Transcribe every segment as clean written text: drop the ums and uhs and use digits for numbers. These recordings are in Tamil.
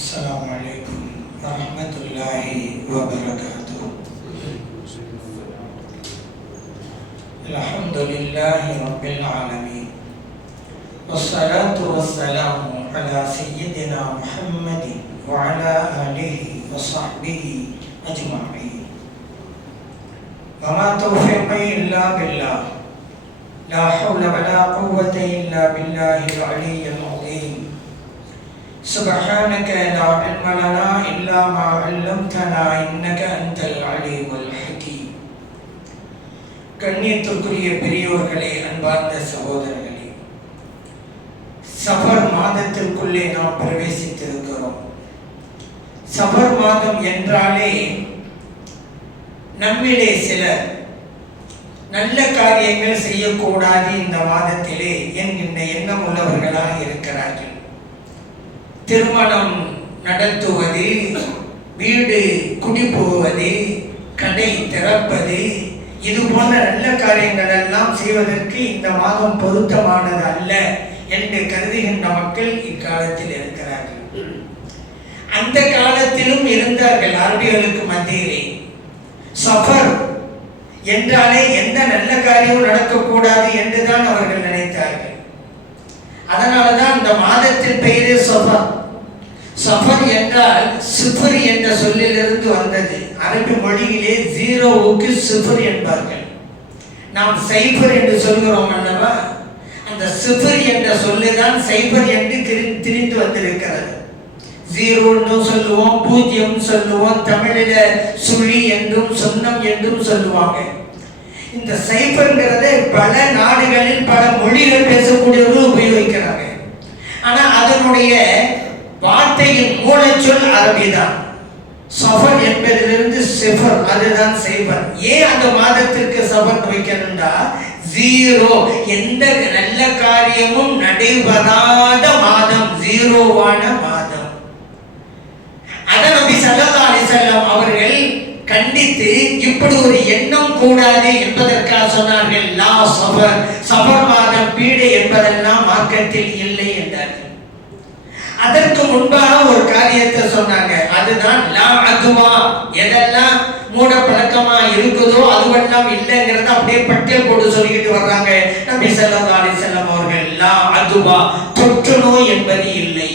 السلام عليكم ورحمة الله وبركاته. الحمد لله رب العالمين والصلاة والسلام على سيدنا محمد وعلى آله وصحبه أجمعين. وما توفيقي إلا بالله، لا حول ولا قوة إلا بالله العلي العظيم. سبحانك لا علم لنا إلا ما علمتنا إنك أنت العليم الحكيم. கண்ணியத்திற்குரிய பெரியோர்களே, அன்பார்ந்த சகோதரர்களே, சஃபர் மாதத்திற்குள்ளே நாம் பிரவேசித்திருக்கிறோம். சஃபர் மாதம் என்றாலே நம்மிலே சிலர் நல்ல காரியங்கள் செய்யக்கூடாது இந்த மாதத்திலே என்கின்ற எண்ணம் உள்ளவர்களாக இருக்கிறார்கள். திருமணம் நடத்துவது, வீடு குடி போவது, கடை திறப்பது, இது போன்ற நல்ல காரியங்கள் எல்லாம் செய்வதற்கு இந்த மாதம் பொருத்தமானது அல்ல என்று கருதுகின்ற மக்கள் இக்காலத்தில் இருக்கிறார்கள். அந்த காலத்திலும் இருந்தார்கள். அரபிகளுக்கு மத்தியிலே சஃபர் என்றாலே எந்த நல்ல காரியமும் நடக்கக்கூடாது என்றுதான் அவர்கள் நினைத்தார்கள். அதனாலதான் இந்த மாதத்தின் பெயரே சஃபர். சஃபர் என்றால் சிஃபர் என்ற சொல்லிலிருந்து வந்தது. அரபி மொழியிலே ஜீரோவுக்கு சிஃபர் என்பார்கள். நாம் சைபர் என்று சொல்கிறோம் அல்லவா, அந்த சிஃபர் என்ற சொல்லுதான் சைபர் என்று திரிந்து வந்திருக்கிறது. ஜீரோ என்றும் சொல்லுவோம், பூஜ்ஜியம் சொல்லுவோம், தமிழில சுழி என்றும் சொன்னம் என்றும் சொல்லுவாங்க. இந்த சைபர்ங்கிறத பல நாடுகளில் பல மொழிகள் பேசக்கூடியவர்கள் உபயோகிக்கிறாங்க. ஆனா அதனுடைய வார்த்தையின் மூலச்சொல் அரபிதான். சஃபர் என்பதிலிருந்து சிஃபர், அதுதான் சைபர். ஏன் அந்த மாதத்திற்கு சஃபர் வைக்கணும்டா, ஜீரோ, எந்த நல்ல காரியமும் நடைபெறாத மாதம், ஜீரோவான மாதம். அத நபி ஸல்லல்லாஹு அலைஹி வஸல்லம் அவர்கள் கண்டித்து இப்படி ஒரு எண்ணம் கூடாது என்பதற்காக சொன்னார்கள், லா சஃபர், சஃபர் மாதம் பீடை என்பதெல்லாம் மார்க்கத்தில் இல்லை என்றார்கள். அதற்கு முன்பாக ஒரு காரியத்தை சொன்னாங்க, அதுதான் லா அதுவா. எதெல்லாம் மூட பழக்கமா இருக்குதோ அதுவெல்லாம் இல்லைங்கிறத அப்படியே பட்டியல் போட்டு சொல்லிக்கிட்டு வர்றாங்க நபி ஸல்லல்லாஹு அலைஹி வஸல்லம் அவர்கள். லா அதுவா, தொற்று நோய் என்பது இல்லை.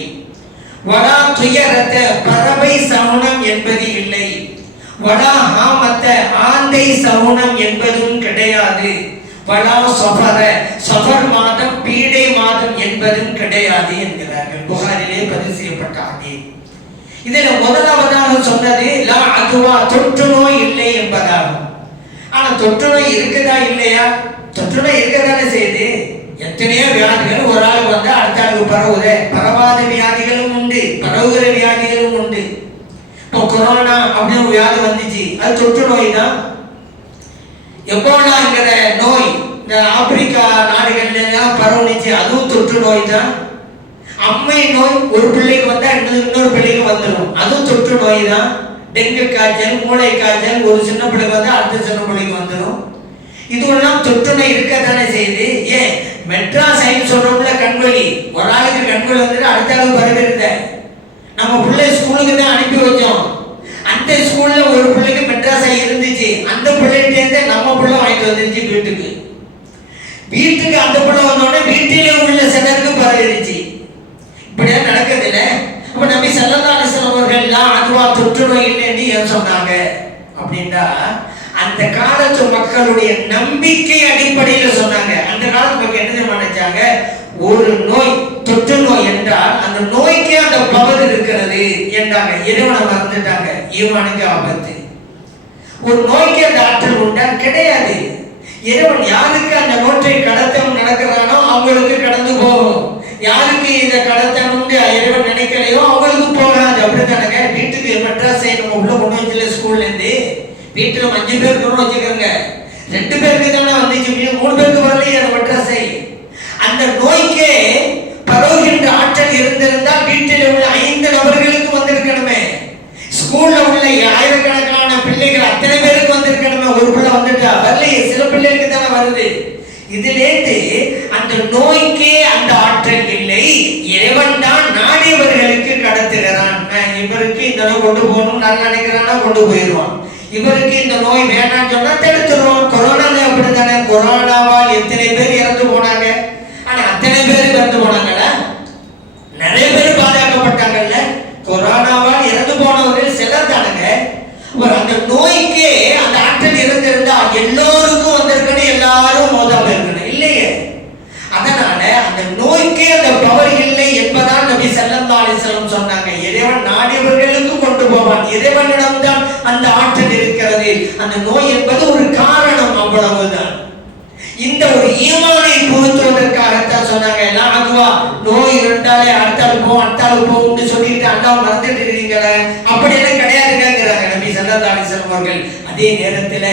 வலா துயரத்த, பறவை சவுனம் என்பது இல்லை. வலா ஹாமத்த, ஆந்தை சவுனம் என்பதும் கிடையாது. வலா சஃபர, சஃபர் மாதம் பீடை மாதம் என்பதும் கிடையாது என்கிறார்கள். புகாரிலே பதிவு செய்யப்பட்ட ஹதீஸ். இதுல முதலாவதாக சொன்னது லா அதுவா, தொற்று நோய் இல்லை என்பதாகும். ஆனா தொற்று நோய் இருக்குதா இல்லையா? தொற்று நோய் இருக்கதானே செய்யுது. எத்தனையோ வியாதிகள் ஒரு ஆள் வந்து அடுத்த ஆளுக்கு பரவுது. பரவாத வியாதிகளும் உண்டு, பரவுகிற வியாதிகளும் உண்டு. இப்போ கொரோனா அப்படின்னு வியாதி வந்துச்சு, அது தொற்று நோய் தான். எபோலாங்கிற நோய் இந்த ஆப்பிரிக்கா நாடுகள்ல எல்லாம் பரவுனுச்சு, அதுவும் தொற்று நோய் தான். அம்மை நோய் ஒரு பிள்ளைக்கு வந்தா இன்னொரு பிள்ளைக்கு வந்துடும், அதுவும் தொற்று நோய் தான். டெங்கு காய்ச்சல், மூளை காய்ச்சல் ஒரு சின்ன பிள்ளைக்கு வந்தா அடுத்த சின்ன பிள்ளைக்கு வந்துடும். இதுவெல்லாம் தொற்று நோய் இருக்கத்தானே செய்யுது. ஏன் மெட்ராஸ் சைன் சொல்றோம்ல, கண்வலி, ஒரு ஆளுக்கு கண்வலி வந்துட்டு அடுத்த ஆளுக்கு பரவிருந்த. நம்ம பிள்ளை ஸ்கூலுக்கு தான் அனுப்பி வச்சோம். அந்த ஸ்கூல்ல ஒரு பிள்ளைக்கு மெட்ராஸ் ஆகி இருந்துச்சு, அந்த பிள்ளைகிட்டே நம்ம பிள்ளை வாங்கிட்டு வந்துருச்சு வீட்டுக்கு. வீட்டுக்கு அந்த பிள்ளை வந்தோடனே வீட்டிலே உள்ள சிலருக்கு பரவிருச்சு. இப்படியா நடக்குதுல்ல. அப்ப நபி ஸல்லல்லாஹு அலைஹி வஸல்லம் அவர்கள் லா அதுவா, தொற்று நோய் இல்லைன்னு ஏன் சொன்னாங்க அப்படின்னா, அந்த காலத்து மக்களுடைய நம்பிக்கை அடிப்படையில் சொன்னாங்க. அந்த காலத்து மக்கள் என்ன தெரியுமா நினைச்சாங்க, ஒரு நோய் தொற்று நோய் என்றால் அந்த நோய்க்கே அந்த பவர் இருக்கிறது என்றாங்க. இறைவனை மறந்துட்டாங்க, ஈமானுக்கு ஆபத்து. ஒரு நோய்க்கு அந்த ஆற்றல் உண்டா? கிடையாது. இறைவன் யாருக்கு அந்த நோற்றை கடத்தணும் நடக்கிறானோ அவங்களுக்கு கடந்து போகும். யாருக்கு இதை கடத்தணும்னு இறைவன் நினைக்கலையோ அவங்களுக்கு போகாது. அப்படித்தானங்க. வீட்டுக்கு மெட்ராஸை நம்ம உள்ள கொண்டு வச்சுல, ஸ்கூல்ல இருந்து வீட்டுல 5 பேர் இருக்கணும்னு வச்சுக்கிறோங்க, 2 பேருக்கு தானே வந்துச்சு, 3 பேருக்கு வரலையே அந்த மெட்ராஸை. அந்த நோய்க்கே பரவுகின்ற ஆற்றல் இருந்திருந்தால் வீட்டில் உள்ள 5 நபர்களுக்கு வந்திருக்கணுமே. ஸ்கூல்ல உள்ள ஆயிரக்கணக்கான பிள்ளைகள் அத்தனை பேருக்கு வந்திருக்கணுமே. ஒரு பிள்ளை வந்துட்டா வரலையே, சில பிள்ளைகளுக்கு தானே வருது. இதிலேந்து அந்த நோய்க்கே அந்த ஆற்றல் இல்லை. இறைவன் தான் நாடியவர்களுக்கு கடத்துகிறான். இவருக்கு இந்த நோய் கொண்டு போகணும் நான் நினைக்கிறானா கொண்டு போயிடுவான். இவருக்கு இந்த நோய் வேணாம்னு சொன்னா தடுத்துருவோம். கொரோனால அப்படித்தானே, கொரோனாவால் எத்தனை பேர் இறந்து போனாங்க. ஆனா அத்தனை பேர் இறந்து போனாங்கல்ல, நிறைய பேர் பாதுகாக்கப்பட்டாங்கல்ல. கொரோனாவால் இறந்து போனவர்கள் சிலர் தானுங்க. அந்த நோய்க்கு அந்த ஆற்றல் இருந்திருந்தா எல்லோருக்கும் வந்திருக்கணும், எல்லாரும் மோதாம இருக்கணும் இல்லையே. அதனால அந்த நோய்க்கு அந்த பவர் இல்லை என்பதால் நபி ஸல்லல்லாஹு அலைஹி வஸல்லம் சொன்னாங்க, இறைவன் நாடியவர்களுக்கு கொண்டு போவான், இறைவனிடம்தான் அந்த ஆற்றல் இருக்கிறது. அந்த நோய் என்பது ஒரு காரணம், அவ்வளவுதான். இந்த ஒரு ஈமானை பொறுத்துவதற்காகத்தான் சொன்னாங்க. எல்லாம் அதுவா நோய் இருந்தாலே அடுத்தாள் போகும்னு சொல்லிட்டு அல்லாஹ் மறந்துட்டு இருக்கீங்களே, அப்படி எல்லாம் கிடையாதுங்கிறாங்க நபி ஸல்லல்லாஹு அலைஹி வஸல்லம் அவர்கள். அதே நேரத்தில்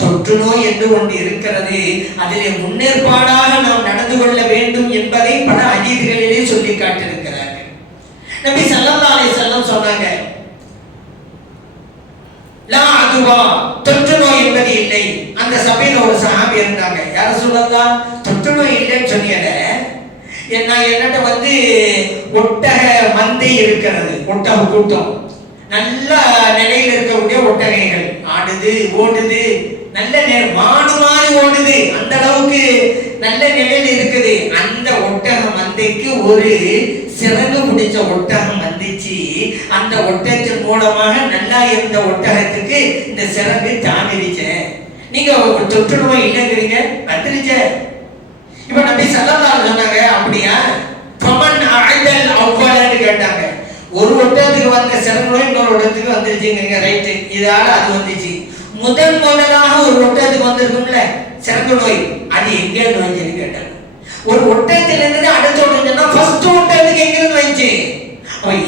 தொற்று நோய் என்று ஒன்று இருக்கிறது, அதிலே முன்னேற்பாடாக நாம் நடந்து கொள்ள வேண்டும் என்பதை பல ஹதீஸ்களிலே சொல்லி காட்டியிருக்கிறார்கள். நபி ஸல்லல்லாஹு அலைஹி வஸல்லம் சொன்னாங்க, லா அதுவா, தொற்று நோய் என்பது இல்லை. அந்த சபையில ஒரு சஹாபி இருந்தாங்க, யார சொல்லலாம், தொற்று நோய் இல்லைன்னு சொன்னீங்க. என்னட்ட ஒட்டக மந்தை இருக்கிறது, ஒட்டக கூட்டம், நல்ல நிலையில் இருக்கக்கூடிய ஒட்டகைகள் ஆடுது ஓடுது, நல்ல மாடு மாதிரி ஓடுது, அந்த அளவுக்கு நல்ல நிலையில் இருக்குது. அந்த ஒட்டக மந்தைக்கு ஒரு சிறகு பிடிச்ச ஒட்டகம் வந்துச்சு. அந்த ஒட்டகத்தின் மூலமாக நல்லா இருந்த ஒட்டகத்துக்கு இந்த சிறகு தாங்கிருச்சு. நீங்க தொற்று நோய் இல்லைங்கிறீங்க, வந்துருச்சு. இப்ப நபி ஸல்லல்லாஹு அலைஹி சொன்னாங்க, அப்படியா, ஃபமன் அஅதல் அவ்வலன்னு கேட்டாங்க. ஒரு ஒட்டகத்துக்கு வந்த சிறகு நோய் இன்னொரு ஒட்டகத்துக்கு வந்துருச்சுங்கிறீங்க, ரைட்டு, இதால அது வந்துச்சு. முதலாக ஒரு ஒட்டகத்துக்கு வந்திருக்கும்ல சிறகு நோய், அது எங்க இருந்து வந்துச்சுன்னு கேட்டாங்க. ஒரு ஒட்டகத்துல இருந்து அடுத்த ஒட்டகம், ஃபர்ஸ்ட் ஒட்டகத்துக்கு எங்க இருந்து வந்துச்சு?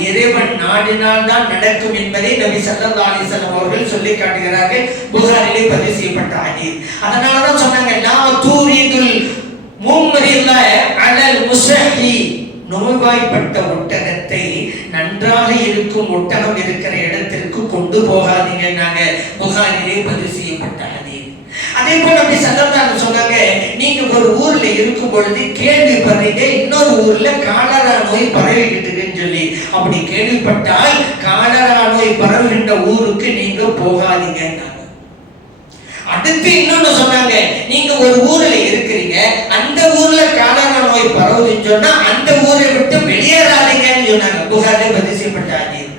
இறைவன் நாடினால் தான் நடக்கும் என்பதை நபி ஸல்லல்லாஹு அலைஹி வஸல்லம் அவர்கள் சொல்லி காட்டுகிறார்கள். புகாரிலே பதிவு செய்யப்பட்ட ஹதீஸ். அதனாலதான் சொன்னாங்க, லா தூரிதுல் மும்ரில அலல் முஸஹி, நோய்வாய்ப்பட்ட ஒட்டகத்தை நன்றாக இருக்கும் ஒட்டகம் இருக்கிற இடத்திற்கு கொண்டு போகாதீங்கன்னாங்க. புகாரிலே பதிவு செய்யப்பட்ட ஹதீஸ். அதே போல நபி ஸல்லல்லாஹு அலைஹி சொன்னாங்க, நீங்க ஒரு ஊர்ல இருக்கும் பொழுது கேள்விப்படுறீங்க இன்னொரு ஊர்ல காலரா நோய் பரவிக்கிட்டுன்னு சொல்லி, அப்படி கேள்விப்பட்டால் காலரா நோய் பரவுகின்ற ஊருக்கு நீங்க போகாதீங்கன்னாங்க. அடுத்து இன்னொன்னு சொன்னாங்க, நீங்க ஒரு ஊர்ல இருக்கிறீங்க, அந்த ஊர்ல காலரா நோய் பரவுதுன்னு சொன்னா அந்த ஊரை விட்டு வெளியேறாதீங்கன்னு சொன்னாங்க. புகாரிலே பதிவு செய்யப்பட்ட ஹதீஸ்.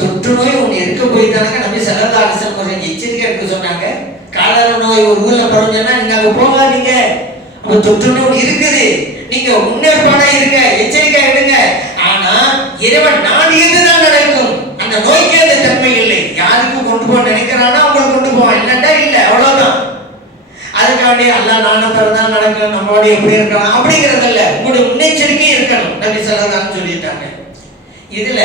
தொற்று நோய் ஒண்ணு இருக்க போய் தானங்க நபி ஸல்லல்லாஹு அலைஹி வஸல்லம் எச்சரிக்கை எடுக்க சொன்னாங்க. காலரா நோய் ஒரு ஊர்ல பரவுச்சுன்னா நீங்க அங்க போகாதீங்க. அப்ப தொற்று நோய் இருக்குது, நீங்க முன்னேற்பாடா இருங்க, எச்சரிக்கை எடுங்க. ஆனா இறைவன் நாடியதுதான் நடக்கும். அந்த நோய்க்கு அந்த தன்மை இல்லை. யாருக்கு கொண்டு போக நினைக்கிறானோ அவங்களுக்கு கொண்டு போவான், இல்லட்டா இல்ல, அவ்வளவுதான். அதுக்காண்டி அல்லாஹ் நானதான் நடக்கும், நம்மளோட எப்படி இருக்கலாம் அப்படிங்கறதில்ல. உங்களுடைய முன்னெச்சரிக்கை இருக்கணும், நபி ஸல்லல்லாஹு அலைஹி சொல்லிட்டாங்க. இதுல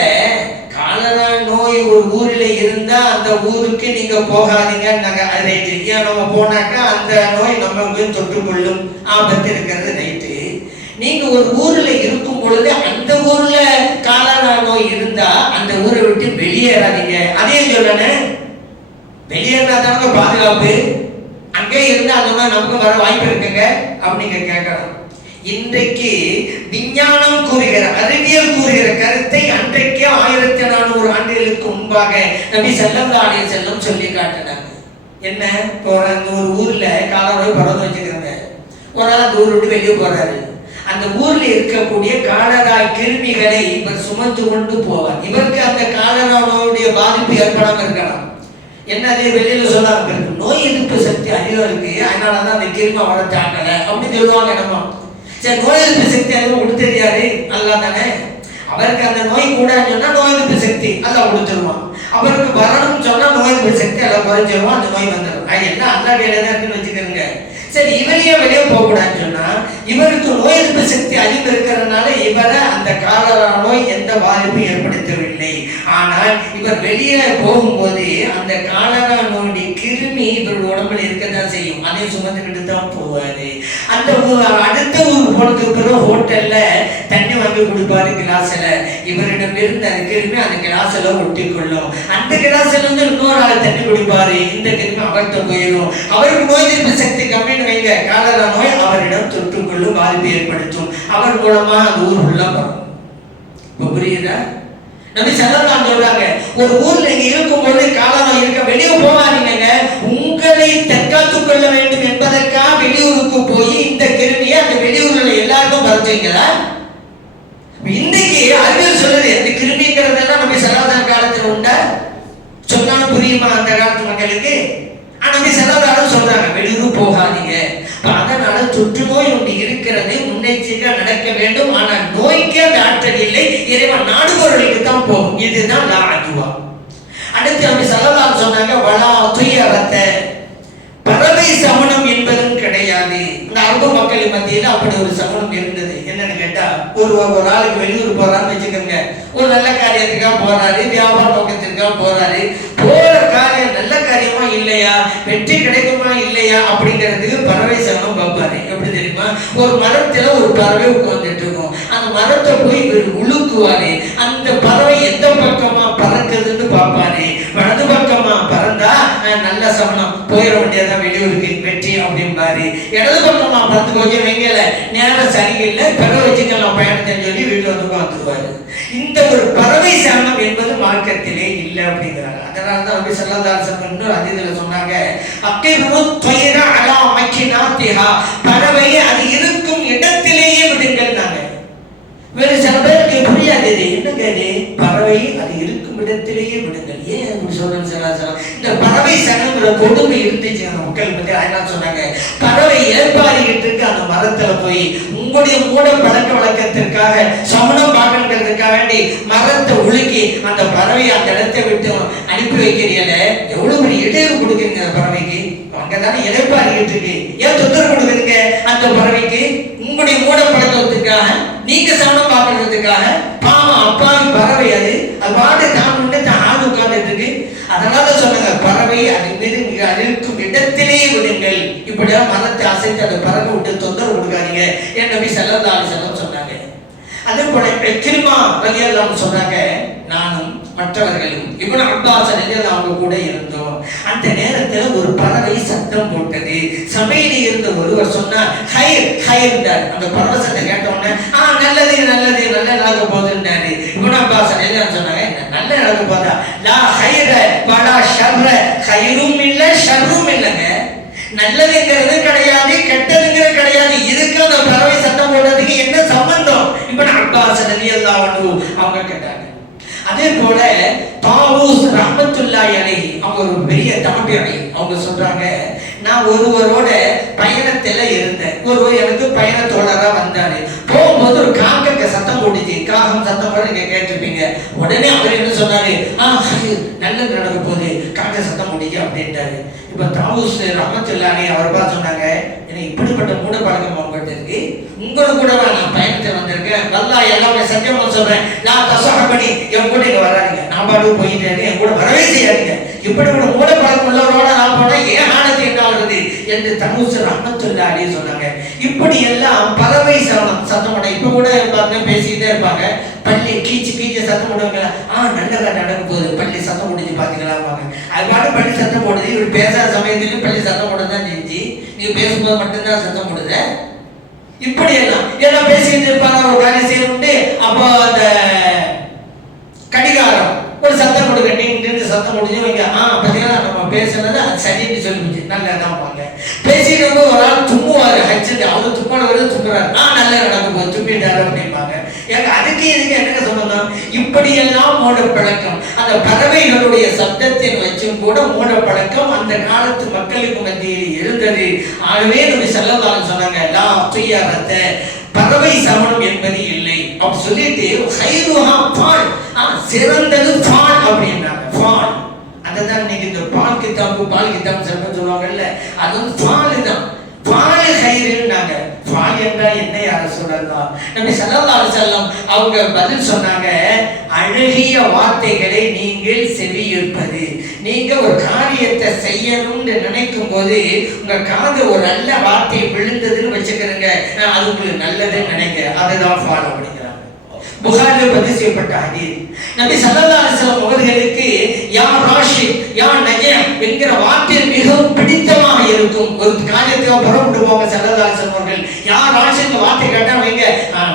காலரா நோய் ஒரு ஊரில் இருந்தா அந்த ஊருக்கு நீங்க போகாதீங்க. அது ரைட்டு. ஏன் நம்ம போனாக்கா அந்த நோய் நம்ம தொற்று கொள்ளும் ஆபத்து இருக்கிறது, ரைட்டு. நீங்க ஒரு ஊர்ல இருக்கும் பொழுது அந்த ஊர்ல காலரா நோய் இருந்தா அந்த ஊரை விட்டு வெளியேறாதீங்க. அதே சொல்லணும், வெளியேறினா தானங்க பாதுகாப்பு. அங்கே இருந்தா அந்த மாதிரி நமக்கு வர வாய்ப்பு இருக்குங்க அப்படிங்க கேட்கணும். இன்றைக்கு விஞ்ஞானம் கூறுகிற, அறிவியல் கூறுகிற கருத்தை அன்றைக்கு 1400 ஆண்டுகளுக்கு முன்பாக நபி ஸல்லல்லாஹு அலைஹி வஸல்லம் சொல்லி காட்டினாங்க. என்ன, அந்த ஒரு ஊர்ல காலரா பரவ வச்சுக்கிறாங்க. ஒரு நாள் அந்த ஊர் விட்டு வெளியே போறாரு. அந்த ஊர்ல இருக்கக்கூடிய காலரா கிருமிகளை இவர் சுமந்து கொண்டு போவார். இவருக்கு அந்த காலரா நோயுடைய பாதிப்பு ஏற்படாம இருக்கலாம். என்ன, அதே வெளியில சொல்லாம இருக்கு, நோய் எதிர்ப்பு சக்தி அதிகம் இருக்கு, அதனாலதான் அந்த கிருமி அவரை தாக்கல அப்படின்னு சொல்லுவாங்க. நம்ம சரி, நோய் எதிர்ப்பு சக்தி அதிகம் கொடுத்தது யாரு? அல்லாஹ் தானே. அவருக்கு அந்த நோய் கூடாதுன்னு சொன்னா நோய் எதிர்ப்பு சக்தி அல்லாஹ் கொடுத்துருவான். அவருக்கு வரணும்னு சொன்னா நோய் எதிர்ப்பு சக்தி எல்லாம் குறைஞ்சிருவான், அந்த நோய் வந்துடும். எல்லாம் அல்லாஹ் கையில தான் இருக்குன்னு வச்சுக்கிறேங்க. சரி, இவரையே வெளியே போகக்கூடாதுன்னு சொன்னா இவருக்கு நோய் எதிர்ப்பு சக்தி அதிகம் இருக்கிறதுனால இவரை அந்த காலரா நோய் எந்த பாதிப்பும் ஏற்படுத்தவில்லை. ஆனால் இவர் வெளியே போகும்போது அந்த காலரா நோயுடைய கிருமி இவருடைய உடம்புல இருக்கதான் செய்யும், அதையும் சுமந்துக்கிட்டு தான் போவாரு. அந்த அடுத்த ஊர் போனதுக்கு பிறகு ஹோட்டல்ல தண்ணி வாங்கி கொடுப்பாரு கிளாஸ்ல. இவரிடம் இருந்து அந்த கிருமி அந்த கிளாஸ்ல ஒட்டி கொள்ளும். அந்த கிளாஸ்ல இருந்து இன்னொரு ஆள் தண்ணி குடிப்பாரு, இந்த கிருமி அவர்கிட்ட போயிடும். அவருக்கு நோய் எதிர்ப்பு சக்தி கம்மின்னு வைங்க, காலரா நோய் அவரிடம் தொற்றுக்கொள்ளும், பாதிப்பு ஏற்படுத்தும். அவர் மூலமா அந்த ஊர் உள்ள வரும். இப்ப புரியுதா? நபி ஸல்லல்லாஹு சொல்றாங்க, ஒரு ஊர்ல நீங்க இருக்கும்போது காலம் இருக்க வெளியூர் போகாதீங்க, உங்களை தற்காத்துக் கொள்ள வேண்டும் என்பதற்காக வெளியூருக்கு போய் இந்த கிருமியை அந்த வெளியூர்ல எல்லாருக்கும் பரத்துவீங்களா? இன்னைக்கு அறிவியல் சொல்லுது அந்த கிருமிங்கிறதெல்லாம் நபி ஸல்லல்லாஹு காலத்துல உண்டா? சொன்னாலும் புரியுமா அந்த காலத்து மக்களுக்கு? நபி ஸல்லல்லாஹு சொல்றாங்க வெளியூர் போகாதீங்க. அதனால தொற்று நோய் ஒன்று இருக்கிறது, முன்னெச்சரிக்கையா நடக்க வேண்டும். ஆனால் நோய்க்கு அந்த ஆற்றல் இல்லை, இறைவன் நாடுபவர்களுக்கு தான் போகும். இதுதான் லா அதுவா. அடுத்து நபி ஸல்லல்லாஹு சொன்னாங்க வலா துயரத்த, பறவை சமணம் என்பதும் கிடையாது. இந்த அரபு மக்கள் மத்தியில் அப்படி ஒரு சமணம் இருந்தது. என்னன்னு கேட்டா, ஒரு ஆளுக்கு வெளியூர் போறான்னு வச்சுக்கோங்க, ஒரு நல்ல காரியத்துக்காக போறாரு, வியாபார நோக்கத்திற்காக போறாரு. போற காரியம் நல்ல காரியமா இல்லையா, வெற்றி கிடைக்குமா இல்லையா அப்படிங்கிறதுக்கு பறவை சமணம் பார்ப்பாரு. எப்படி தெரியுமா? ஒரு மரத்துல ஒரு பறவை உட்கார்ந்துட்டு இருக்கும், அந்த மரத்தை போய் உழுக்குவாரு. அந்த பறவை எந்த பக்கமா பறக்குதுன்னு பார்ப்பாரு. வலது பக்கமா பறந்தா நல்ல சமணம், போயிட வேண்டியதான் வெளியூருக்கு, வெற்றி அப்படின்பாரு. இடது பக்கமா பறந்து கொஞ்சம் வைங்கல, நேரம் சரியில்லை, பிறகு வச்சுக்கலாம் பயணத்தை சொல்லி வீட்டுல வந்து பார்த்துக்குவாரு. இந்த ஒரு பறவை சமணம் என்பது மார்க்கத்திலே இல்லை அப்படிங்கிறாங்க. அதனாலதான் நபி ஸல்லல்லாஹு அலைஹி வஸல்லம் இன்னொரு ஹதீஸ்ல சொன்னாங்க, அக்கிரு த்வைர அலா மக்கினாத்திஹா, பறவையை அது இருக்கும் இடத்திலேயே விடுங்கள்னாங்க. வேறு சில பேருக்கு புரியாது, என்னங்க இது பறவை அது இருக்கும் இடத்திலேயே விடுங்கள். ஏன் அப்படி சொல்றேன்னு சொல்லலாம். இந்த பறவை சனங்கிற கொடுமை இருந்துச்சு அந்த மக்கள் பத்தி. அதனால சொன்னாங்க, பறவை ஏற்பாடிக்கிட்டு இருக்கு அந்த மரத்துல போய் உங்களுடைய மூட பழக்க வழக்கத்திற்காக சமணம் பார்க்கறதுக்காக வேண்டி மரத்தை உலுக்கி அந்த பறவையை அந்த இடத்தை விட்டு அனுப்பி வைக்கிறீங்கள, எவ்வளவு பெரிய இடையூறு கொடுக்குறீங்க அந்த பறவைக்கு. அங்கதானே இடைப்பாடிக்கிட்டு இருக்கு, ஏன் தொந்தரவு கொடுக்குறீங்க அந்த பறவைக்கு? உங்களுடைய மூட பழக்கத்துக்காக, நீங்க சமணம் பார்க்கறதுக்காக. பாவம் அப்பாவி பறவை, அது பாட்டு தான் ஆடு உட்கார்ந்துட்டு இருக்கு. அதனால சொன்னாங்க, பறவை அது மீது இருக்கும் இடத்திலேயே விடுங்கள். இப்படியா மரத்தை அசைத்து அந்த பறவை விட்டு தொந்தரவு கொடுக்காதீங்க என் நபி ஸல்லல்லாஹு அலைஹி வஸல்லம் சொன்னாங்க. அதே போல இக்ரிமா ரலியல்லாஹு சொன்னாங்க, நானும் மற்றவர்களும் இப்னு அப்பாஸ் ரலியல்லாஹு அவங்க கூட இருந்தோம். அந்த நேரத்தில் ஒரு பறவை சத்தம் போட்டது. சபையில் இருந்த ஒருவர் சொன்னார், ஹைர் ஹைர்ந்தார். அந்த பறவை சத்தம் கேட்ட உடனே நல்லது நல்லது நல்ல நடக்க போகுதுன்னாரு. இப்னு அப்பாஸ் ரலியல்லாஹு சொன்னாங்க, நல்ல நடக்க போதா? லா ஹைர வலா ஷர்ர, ஹைரும் இல்ல ஷர்ரும் இல்லைங்க. நல்லதுங்கிறது கிடையாது, கெட்டதுங்கிறது கிடையாது. இதுக்கு அந்த பறவை சத்தம் போடுறதுக்கு என்ன சம்பந்தம்? இப்னு அப்பாஸ் ரலியல்லாஹு அன்ஹு அவங்க கேட்டாங்க. அதே போல தாவூஸ் ரஹ்மத்துல்லாஹி அலைஹி அவங்க ஒரு பெரிய தாபிஈ. அவங்க சொல்றாங்க, நான் ஒருவரோட பயணத்துல இருந்தேன். ஒருவர் எனக்கு பயண தோழரா வந்தாரு. போகும்போது ஒரு காக்கை சத்தம் போட்டுச்சு. காகம் சத்தம் போட நீங்க கேட்டிருப்பீங்க. உடனே அவர் என்ன சொன்னாரு, நல்லது நடக்க போகுது, காக்கை சத்தம் போட்டுச்சு அப்படின்ட்டாரு. இப்ப தாவூஸ் ரஹ்மத்துல்லாஹி அவர் பார்த்து சொன்னாங்க, எனக்கு இப்படிப்பட்ட மூட பழக்கம் அவங்ககிட்ட இருக்கு, உங்களுக்கு கூட நான் பயணத்தில் வந்திருக்கேன், வல்லாஹ் எல்லாமே சத்தியமா சொல்றேன், நான் தசஹபனி, என் கூட இங்க வராதீங்க, நான் பாட்டு போயிட்டேன், என் கூட வரவே செய்யாதீங்க. இப்படி ஒரு மூட பழக்கம் உள்ளவரோட நான் போனா ஏன் ஆனது என்ன ஆகுது என்று தாவூஸ் ரஹ்மத்துல்லாஹி சொன்னாங்க. இப்படி எல்லாம் பறவை சத்தம் போட இப்ப கூட இருப்பாங்க, பேசிக்கிட்டே இருப்பாங்க. பள்ளி கீச்சு கீச்சு சத்தம் போடுவாங்க, நல்லதா நடக்க போகுது, பள்ளி சத்தம் முடிஞ்சு பாத்தீங்களாப்பாங்க. அது பாட்டு பள்ளி சத்தம் போடுது. இவர் பேசாத சமயத்திலும் பள்ளி சத்தம் போடதான் செஞ்சு, நீங்க பேசும்போது மட்டும்தான் சத்தம் போடுது. இப்படி எல்லாம் பேசிட்டு இருப்பாங்க. ஒரு காரியம் செய்யணும்ட்டு அப்போ அந்த கடிகாரம் ஒரு சத்தம் கொடுக்க, நீங்க சத்தம் முடிஞ்சு வைங்க, பார்த்தீங்கன்னா நம்ம பேசுனது அது சரின்னு சொல்லிச்சு, நல்லதான் வாங்க. பேசிட்டு வந்து ஒரு ஆள் தும்முவாரு, ஹச்சு அவரு தும்மானவரு தும்புறாரு, நல்லா நடக்கும் போது தும்பிட்டாரு அப்படிம்பாங்க. அதுக்கு இதுக்கு என்ன சம்பந்தம்? இப்படியெல்லாம் மூட பழக்கம். அந்த பறவைகளுடைய சப்தத்தை வச்சும் கூட மூட பழக்கம் அந்த காலத்து மக்களுக்கு மத்தியில் இருந்தது. ஆகவே நபி ஸல்லல்லாஹு அலைஹி சொன்னாங்க, லா துய்யரத்த, பறவை சமணம் என்பது இல்லை அப்படி சொல்லிட்டு, ஹைருஹா ஃபால், சிறந்தது ஃபால் அப்படின்னாங்க. ஃபால் அதுதான் இன்னைக்கு இந்த பால் கிதாப் சொல்லுவாங்கல்ல, அது ஃபால் தான். ஃபால் ஹைருன்னாங்க. ஃபால் என்றால் என்ன யார சொல்லலாம்? நபி ஸல்லல்லாஹு அலைஹி வஸல்லம் அவங்க பதில் சொன்னாங்க, அழகிய வார்த்தைகளை நீங்கள் செவியேற்பது. நீங்க ஒரு காரியத்தை செய்யணும்னு நினைக்கும் போது உங்க காது ஒரு நல்ல வார்த்தை விழுந்ததுன்னு வச்சுக்கிறீங்க, அது உங்களுக்கு நல்லதுன்னு நினைங்க, அதுதான் ஃபால் அப்படிங்கிறாங்க. புகாரில் பதிவு செய்யப்பட்ட ஹதீஸ். நபி ஸல்லல்லாஹு அலைஹி வஸல்லம் அவர்களுக்கு யா ராஷித் யா நஜீஹ் என்கிற வார்த்தை மிகவும் பிடித்தமாக இருக்கும். ஒரு காரியத்துக்கு புறப்பட்டு போங்க ஸல்லல்லாஹு அலைஹி வஸல்லம் அவர்கள், யா ராஷித் வார்த்தை கேட்டா வைங்க,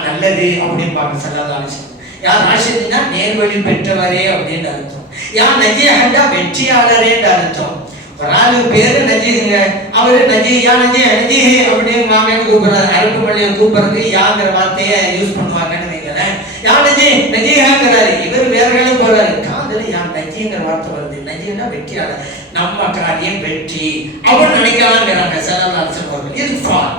நல்லது அப்படிம்பாங்க ஸல்லல்லாஹு அலைஹி வஸல்லம். யார் ராஷித்னா நேர்வழி பெற்றவரே அப்படின்னு அர்த்தம். யார் நஜீஹண்டா வெற்றியாளரேன்னு அர்த்தம். ஒரு ஆளு பேரு நஜீஹுங்க, அவரு நஜீ யா நஜீ நஜீஹ் அப்படின்னு வாங்கன்னு கூப்பிடுறாரு. அரபு மொழியை கூப்பிடுறது யாங்கிற வார்த்தையை யூஸ் பண்ணுவாங்கன்னு வைக்கிறேன். யா நஜீ நஜீஹாங்கிறாரு, இவர் வேற வேலை போறாரு, காதல யா நஜீங்கிற வார்த்தை வருது. நஜீனா வெற்றியாளர், நம்ம காரியம் வெற்றி அப்படின்னு நினைக்கலாங்கிறாங்க ஸல்லல்லாஹு அலைஹி வஸல்லம். இது ஃபால்.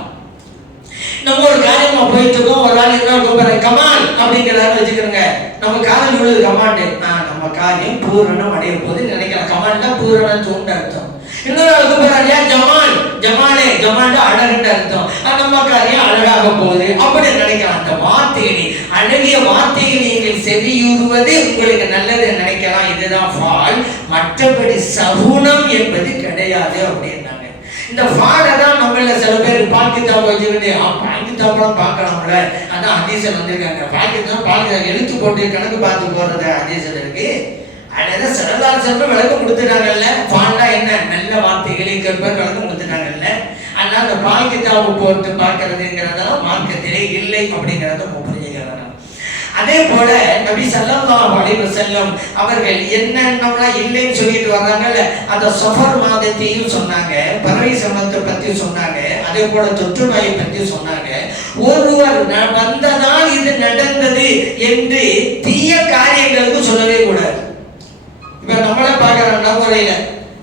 நம்ம ஒரு காரியமா போயிட்டு இருக்கோம், ஒரு ஆள் என்ன கூப்பிடுற கமால் அப்படிங்கிறாரு வச்சுக்கிறோங்க, நம்ம காதல் உள்ளது கமாண்டு, நம்ம காரியம் பூரணம் அடைய போது நினைக்கலாம். கமால்னா பூரணம் தோன்ற அர்த்தம். இன்னொரு கூப்பிடுறாரு ஜமால், ஜமாலே ஜமால் அழகுன்ற அர்த்தம். நம்ம காரியம் அழகாக போகுது அப்படி நினைக்கலாம். அந்த வார்த்தையை, அழகிய வார்த்தையை நீங்கள் செவியுறுவது உங்களுக்கு நல்லது நினைக்கலாம். இதுதான் ஃபால். மற்றபடி சகுனம் என்பது கிடையாது அப்படின்னாங்க. இந்த ஃபாலை தான் நம்மள சில பேர் பால்கித்தாப் வச்சுக்கிட்டு பால்கித்தாப்லாம் பார்க்கலாம்ல, அதான் ஹதீஸில் வந்திருக்காங்க. பால்கித்தாப் எழுத்து போட்டு கணக்கு பார்த்து போறது ஹதீஸில் இருக்கு. அதான் ஸல்லல்லாஹு அலைஹி வஸல்லம் விளக்கம் கொடுத்துட்டாங்கல்ல. ஃபால்னா என்ன, நல்ல வார்த்தைகளை கேட்பர் விளக்கம் கொடுத்துட்டாங்கல்ல. அதனால அந்த பால்கித்தாப் போட்டு பார்க்கறதுங்கிறதெல்லாம் மார்க்கத்திலே இல்லை அப்படிங்கிறத புரிஞ்சுக்கிறாங்க. அதே போல நபி ஸல்லல்லாஹு அலைஹி வஸல்லம் அவர்கள் என்னென்னலாம் இல்லைன்னு சொல்லிட்டு வர்றாங்கல்ல, அந்த சஃபர் மாதத்தையும் சொன்னாங்க, பறவை சமத்தை பத்தி சொன்னாங்க, அதே போல தொற்று நோயை பத்தி சொன்னாங்க. ஒருவர் வந்ததால் இது நடந்தது என்று தீய காரியங்களுக்கு சொல்லவே கூடாது. இப்ப நம்மள பாக்குறோம், நவரையில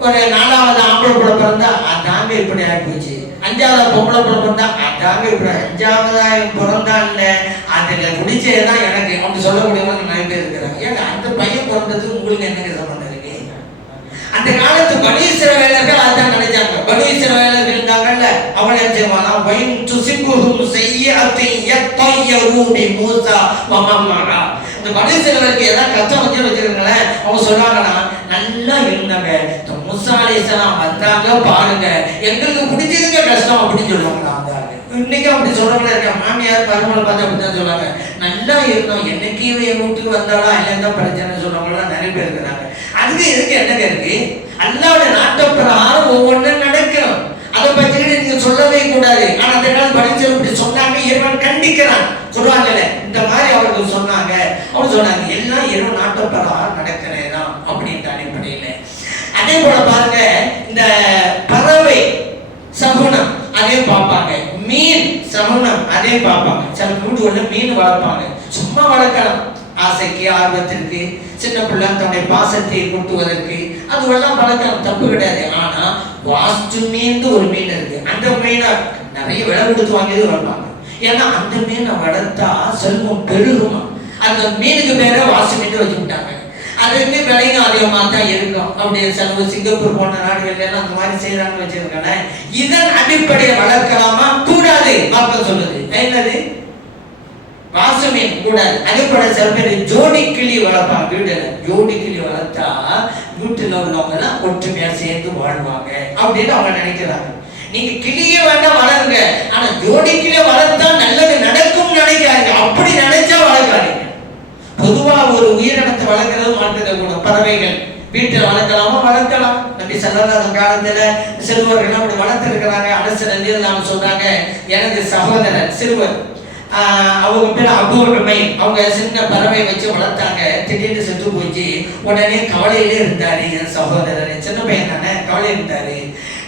ஒரு 4வது ஆம்பளை பிள்ளை பிறந்தா அதாங்க இப்படி ஆகி போச்சு, 5வது பொம்பளை பிள்ளை பிறந்தா அதாங்க இப்படி, 5வது பிறந்தான்ல அதுல குடிச்சேதான் எனக்கு அப்படி சொல்லக்கூடியவங்க நிறைய பேர் இருக்கிறாங்க. ஏங்க அந்த பையன் பிறந்தது உங்களுக்கு என்னங்க சம்பந்தம் இருக்கு? அந்த காலத்து பனி இஸ்ரவேலர்கள் அதான் நினைச்சாங்க. பனி இஸ்ரவேலர்கள் இருந்தாங்கல்ல, அவங்க என்ன செய்வானா, வைன் துசிபுஹும் ஸய்யிஅத்தின் யத்தய்யரு பி மூஸா வ மம்மா. இந்த பனி இஸ்ரவேலருக்கு ஏதாவது கஷ்டம் வந்து வச்சிருக்கீங்களே, அவங்க சொல்றாங்கன்னா நல்லா இருந்தாங்க, மூஸா அலைஹிஸ்ஸலாம் வந்தாங்க பாருங்க, எங்களுக்கு பிடிச்சதுங்க கஷ்டம் அப்படின்னு சொல்லுவாங்க. இன்னைக்கு அப்படி சொல்றவங்களா இருக்க, மாமியார் மருமகளை பார்த்து அப்படிதான் சொல்லுவாங்க, நல்லா இருந்தோம், என்னைக்கு என் வீட்டுக்கு வந்தாலும் இல்லைன்னா பிரச்சனை சொல்றவங்களாம் நிறைய பேர் இருக்கிறாங்க. அதுக்கு எதுக்கு என்னங்க இருக்கு? அல்லாஹ்வோட நாட்டப்பிரகாரம் ஒவ்வொன்றும் நடக்கும். அதை பற்றி நீங்க சொல்லவே கூடாது. ஆனா அந்த காலம் படிச்சவங்க இப்படி சொன்னாங்க, இறைவன் கண்டிக்கிறான் சொல்றாங்கல்ல, இந்த மாதிரி அவர்கள் சொன்னாங்க, அவங்க சொன்னாங்க எல்லாம் இறைவன் நாட்டப்பிரகாரம் நடக்கிறேதான் அப்படின்ற அடிப்படையில. அதே போல பாருங்க, இந்த பறவை சகுனம் அதையும் பார்ப்பாங்க, மீன் சகுனம் அதையும் பார்ப்பாங்க. சில வீடுகள்ல மீன் வளர்ப்பாங்க, சும்மா வளர்க்கலாம், ஆசைக்கு ஆர்வத்திற்கு, சின்ன பிள்ளை தன்னுடைய பாசத்தை கூட்டுவதற்கு, அதுவெல்லாம் வளர்க்கலாம், தப்பு கிடையாது. ஆனா வாஸ்து மீன் ஒரு மீன் இருக்கு, அந்த மீனை நிறைய விலை கொடுத்து வாங்கி வளர்ப்பாங்க. ஏன்னா அந்த மீனை வளர்த்தா செல்வம் பெருகுமா. அந்த மீனுக்கு பேர வாஸ்து மீன் வச்சு விட்டாங்க. அதுக்கு விலையும் அதிகமாக தான் இருக்கும். அப்படி செலவு சிங்கப்பூர் போன்ற நாடுகள் எல்லாம் அந்த மாதிரி செய்யறாங்கன்னு வச்சிருக்காங்க. இதன் அடிப்படையை வளர்க்கலாமா? கூடாது. மார்க்கம் சொல்லுது என்னது, வாசு மீன் கூடாது. அதே போல சில பேர் ஜோடி கிளி வளர்ப்பாங்க வீடுல. ஜோடி கிளி வளர்த்தா வீட்டுல உள்ளவங்க எல்லாம் ஒற்றுமையா சேர்ந்து வாழ்வாங்க அப்படின்னு அவங்க நினைக்கிறாங்க. நீங்க கிளியே வேண்டாம் வளருங்க, ஆனா ஜோடி கிளியை வளர்த்தா நல்லது நடக்கும் நினைக்காதீங்க. அப்படி நினைச்சா வளர்க்காதீங்க. பொதுவா ஒரு உயிரினத்தை வளர்க்கிறது மாற்றுத கூடும். பறவைகள் வீட்டில் வளர்க்கலாமா? வளர்க்கலாம். நபி ஸல்லல்லாஹு அலைஹி காலத்துல சிறுவர்கள் அப்படி வளர்த்திருக்கிறாங்க. அரசர் நாம சொல்றாங்க, எனது சகோதரர் சிறுவர், அவங்க பேர் அபூ உமைர், அவங்க சின்ன பறவை வச்சு வளர்த்தாங்க. திடீர்னு செத்து போச்சு. உடனே கவலையிலே இருந்தாரு என் சகோதரர், சின்ன பையன் தானே, கவலை இருந்தாரு.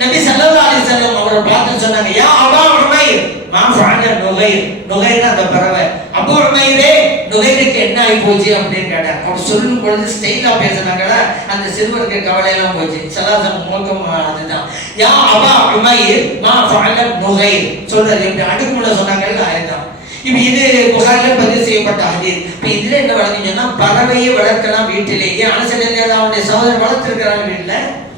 நபி ஸல்லல்லாஹு அலைஹி வஸல்லம் அவரை பார்த்து சொன்னாங்க, யா அபூ உமைர் மா ஃபஅல நுகைர். நுகைர் அந்த பறவை. அபூ உமைரே, நுகைருக்கு என்ன ஆகி போச்சு அப்படின்னு கேட்டாங்க. அவர் சொல்லும் பொழுது ஸ்டைலா பேசினாங்களா, அந்த சிறுவருக்கு கவலையெல்லாம் போச்சு. ஸல்லல்லாஹு நோக்கம் அதுதான். யா அபூ உமைர் மா ஃபஅல நுகைர் சொல்றது இப்படி அடுக்குமுள்ள சொன்னாங்கல்ல, அதுதான். இப்ப இது புகாரில் பதிவு செய்யப்பட்ட ஹதீஸ். இப்ப இதுல என்ன வழங்குங்கன்னா, பறவையை வளர்க்கலாம் வீட்டிலேயே. அரசர் அவனுடைய சகோதரர் வளர்த்திருக்கிறாங்க வீட்டுல,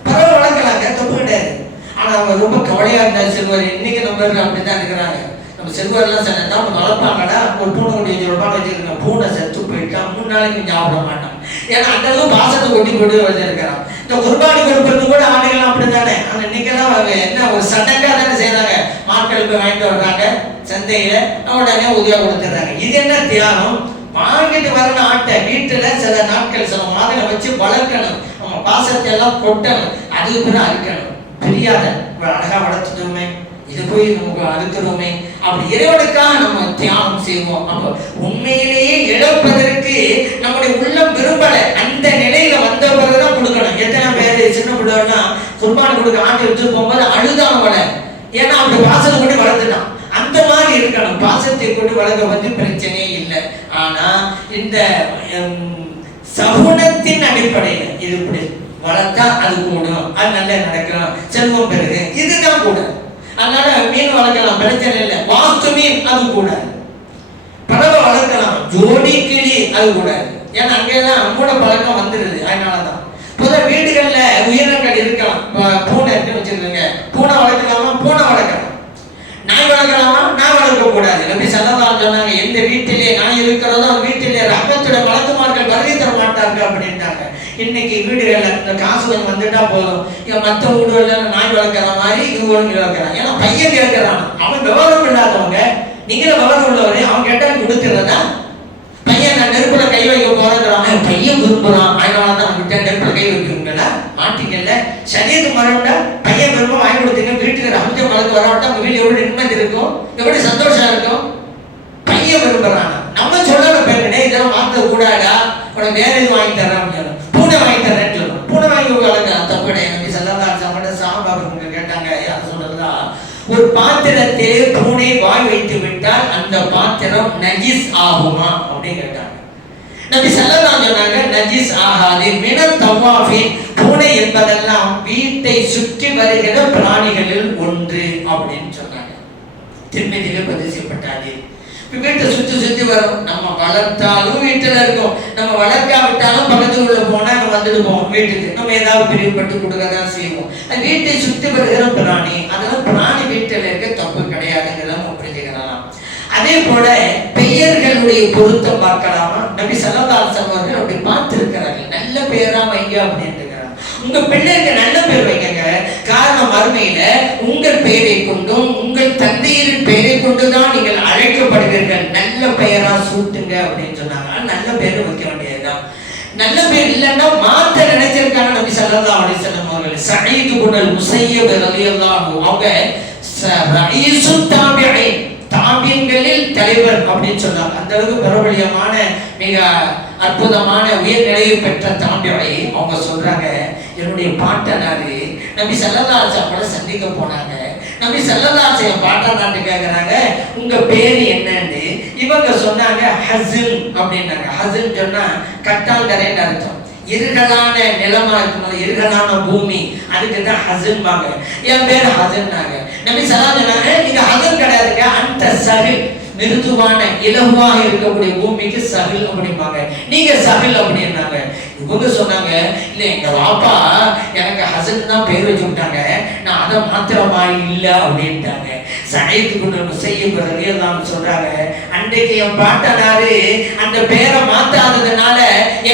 பறவை வளர்க்கலாங்க, தப்பு கிடையாது. ஆனா அவங்க ரொம்ப கவலையா இருந்தாரு சிறுவர். இன்னைக்கு நம்ம அப்படித்தான் இருக்கிறாங்க. நம்ம சிறுவர் எல்லாம் சொன்னா வளர்ப்பாங்கடா, ஒரு பூனை கொண்டு வச்சு வச்சிருக்காங்க, பூனை செத்து போயிட்டா 3 நாளைக்கு சாப்பிட மாட்டான். ஏன்னா அந்த அளவு பாசத்தை கொட்டி போட்டு வச்சிருக்கிறான். இந்த குர்பானி கொடுப்பது கூட ஆண்டுகள் அப்படித்தானே. ஆனா இன்னைக்கெல்லாம் என்ன ஒரு சடங்கா தானே செய்யறாங்க. மாட்கள் போய் வாங்கிட்டு வர்றாங்க சந்தையில, உடனே உதவியா கொடுத்துறாங்க. இது என்ன தியாகம்? வாங்கிட்டு வரணும் ஆட்டை வீட்டுல சில நாட்கள் சில மாதங்களை வச்சு வளர்க்கணும், நம்ம பாசத்தை எல்லாம் கொட்டணும், அதுக்கு பிறகு அறுக்கணும். பிரியாத அழகா வளர்த்துட்டோமே, இது போய் நமக்கு அறுக்கிறோமே, அப்படி இறைவனுக்காக நம்ம தியாகம் செய்வோம். அப்போ உண்மையிலேயே இழப்பதற்கு பிள்ளைலாம் குர்பான் கொடுக்க ஆண்டு எடுத்துட்டு போகும்போது அழுதான் அவளை, ஏன்னா அப்படி பாசத்தை கொண்டு வளர்த்துட்டான். அந்த மாதிரி இருக்கணும். பாசத்தை கொண்டு வளர்க்க வந்து பிரச்சனையே இல்லை. ஆனா இந்த சகுனத்தின் அடிப்படையில் இது இப்படி வளர்த்தா அது கூடும், அது நல்லா நடக்கும், செல்வம் பெருகு, இதுதான் கூட. அதனால மீன் வளர்க்கலாம், பிரச்சனை இல்லை. வாஸ்து மீன் அது கூட, பறவை வளர்க்கலாம், ஜோடி கிளி அது கூட. ஏன்னா அங்கேதான் மூட பழக்கம் வந்துடுது. அதனாலதான் பொதுவாக வீடுகள்ல உயிரினங்கள் இருக்கலாம். பூனை இருக்குன்னு வச்சிருக்கீங்க, பூனை வளர்க்கலாமா? பூனை வளர்க்கலாம். நாய் வளர்க்கலாமா? நாய் வளர்க்க கூடாது. நபி ஸல்லல்லாஹு அலைஹி வஸல்லம் சொன்னாங்க, எந்த வீட்டிலே நாய் இருக்கிறதோ வீட்டிலே ரஹ்மத்துடைய வளர்க்குமார்கள் வருகை தர மாட்டார்கள் அப்படின்ட்டாங்க. இன்னைக்கு வீடுகள்ல இந்த காசு கொஞ்சம் வந்துட்டா போதும், மற்ற வீடுகள்ல நாய் வளர்க்குற மாதிரி இவங்க வளர்க்குறாங்க. ஏன்னா பையன் கேட்கிறான், அவன் விவரம் இல்லாதவங்க, நீங்களும் விவரம் உள்ளவரே, அவன் கேட்டால் கொடுத்துறதா? பையன் நான் நெருப்புல கை வைக்க போறேங்கிறான், பையன் விரும்புறான், அதனாலதான் விட்ட நெருப்புல கை வைக்கிறீங்களா மாட்டீங்கல்ல. சரீரத்து மரம்டா பையன் விரும்ப வாங்கி கொடுத்தீங்க, வீட்டுக்கு ரமஜம் வளர்ந்து வரவிட்டா உங்க வீடு எவ்வளவு நிம்மதி இருக்கும், எப்படி சந்தோஷம் இருக்கும். பையன் விரும்புறான். நம்ம சொல்லணும் பெண்ணே, இதெல்லாம் மாற்ற கூடாதா, உனக்கு வேற எதுவும் வாங்கி தரேன் அப்படின்னு, பூனை வாங்கி தரேன்னு சொல்லணும். பூனை வாங்கி வளர்க்க தப்பு கிடையாது. நபி ஸல்லல்லாஹு அலைஹி வஸல்லம் சாஹாபாக்கள் கேட்டாங்க, யார் சொல்றதா, ஒரு பாத்திரத்திலே பூனை வாய் வைத்து விட்டால் அந்த பாத்திரம் நஜிஸ் ஆகுமா அப்படின்னு கேட்டாங்க. நபி ஸல்லல்லாஹு அலைஹி வஸல்லம் சொன்னாங்க, நஜிஸ் ஆகாது. மினத் தவாஃபின், பூனை என்பதெல்லாம் வீட்டை சுற்றி வருகிற பிராணிகளில் ஒன்று அப்படின்னு சொன்னாங்க. திருமதியிலே பதிவு செய்யப்பட்டாது. வீட்டை சுற்றி சுற்றி வரும். நம்ம வளர்த்தாலும் வீட்டில் இருக்கும், நம்ம வளர்க்காவிட்டாலும் பக்கத்துக்குள்ள போனா நம்ம வந்துட்டு போவோம் வீட்டுக்கு. நம்ம ஏதாவது பிரிவுபட்டு கொடுக்க தான் செய்வோம். வீட்டை சுற்றி வருகிற பிராணி, அதெல்லாம் பிராணி வீட்டில் இருக்க தப்பு கிடையாதுங்கிறத நம்ம புரிஞ்சுக்கலாம். அதே போல பெயர்களுடைய பொருத்தம் பார்க்கலாமா? நபி ஸல்லல்லாஹு அலைஹி வஸல்லம் அவர்கள் அப்படி பார்த்திருக்கிறார்கள். நல்ல பெயரா வைங்க அப்படின்னு. உங்க பிள்ளைக்கு நல்ல பேர் வைங்க. காரணம் மறுமையில உங்கள் பெயரை கொண்டும் உங்கள் தந்தையரின் பெயரை கொண்டுதான் நீங்கள் அழைக்கப்படுவீர்கள். நல்ல பெயரா சூட்டுங்க அப்படின்னு சொன்னாங்க. நல்ல பேர் வைக்க வேண்டியதுதான். நல்ல பேர் இல்லைன்னா மாத்த நினைச்சிருக்காங்க நபி ஸல்லல்லாஹு அலைஹி வஸல்லம் அவர்கள். சயீத் இப்னு முஸய்யப் ரலியல்லாஹு அன்ஹு அவங்க ரயீசு தாபிஈன், தாபியன்களில் தலைவர் அப்படின்னு சொன்னாங்க. அந்த அளவுக்கு பிரபலியமான மிக அற்புதமான உயர்நிலையை பெற்ற தாபியை அவங்க சொல்றாங்க, என்னுடைய பாட்டனாரு நபி ஸல்லல்லாஹு அலைஹி வஸல்லம் சந்திக்க போனாங்க. நபி ஸல்லல்லாஹு அலைஹி வஸல்லம் பாட்டனார்ட்ட கேக்குறாங்க, உங்க பேர் என்னன்னு. இவங்க சொன்னாங்க ஹஸன் அப்படின்னாங்க. ஹஸன் சொன்னா கட்டாந்தரைன்னு அர்த்தம். இருகலான நிலமா இருக்கும், இருகலான பூமி, அதுக்கு தான் ஹஸன் வாங்க. என் பேர் ஹஸன்னாங்க. நபி ஸல்லல்லாஹு அலைஹி வஸல்லம் நீங்க ஹஸன் கிடையாதுங்க, அந்த சஹில், மிருதுவான இலகுவாக இருக்கக்கூடிய பூமிக்கு சஹில் அப்படிம்பாங்க, நீங்க சஹில் அப்படின்னாங்க. இவங்க சொன்னாங்க, இல்ல எங்க வாப்பா எனக்கு ஹஸன் தான் பேர் வச்சு விட்டாங்க, நான் அதை மாத்திரமா இல்ல அப்படின்ட்டாங்க. சயீத் இப்னு முஸய்யப் ரலியல்லாஹு அன்ஹு சொல்றாங்க, அன்றைக்கு என் பாட்டனாரு அந்த பேரை மாத்தாததுனால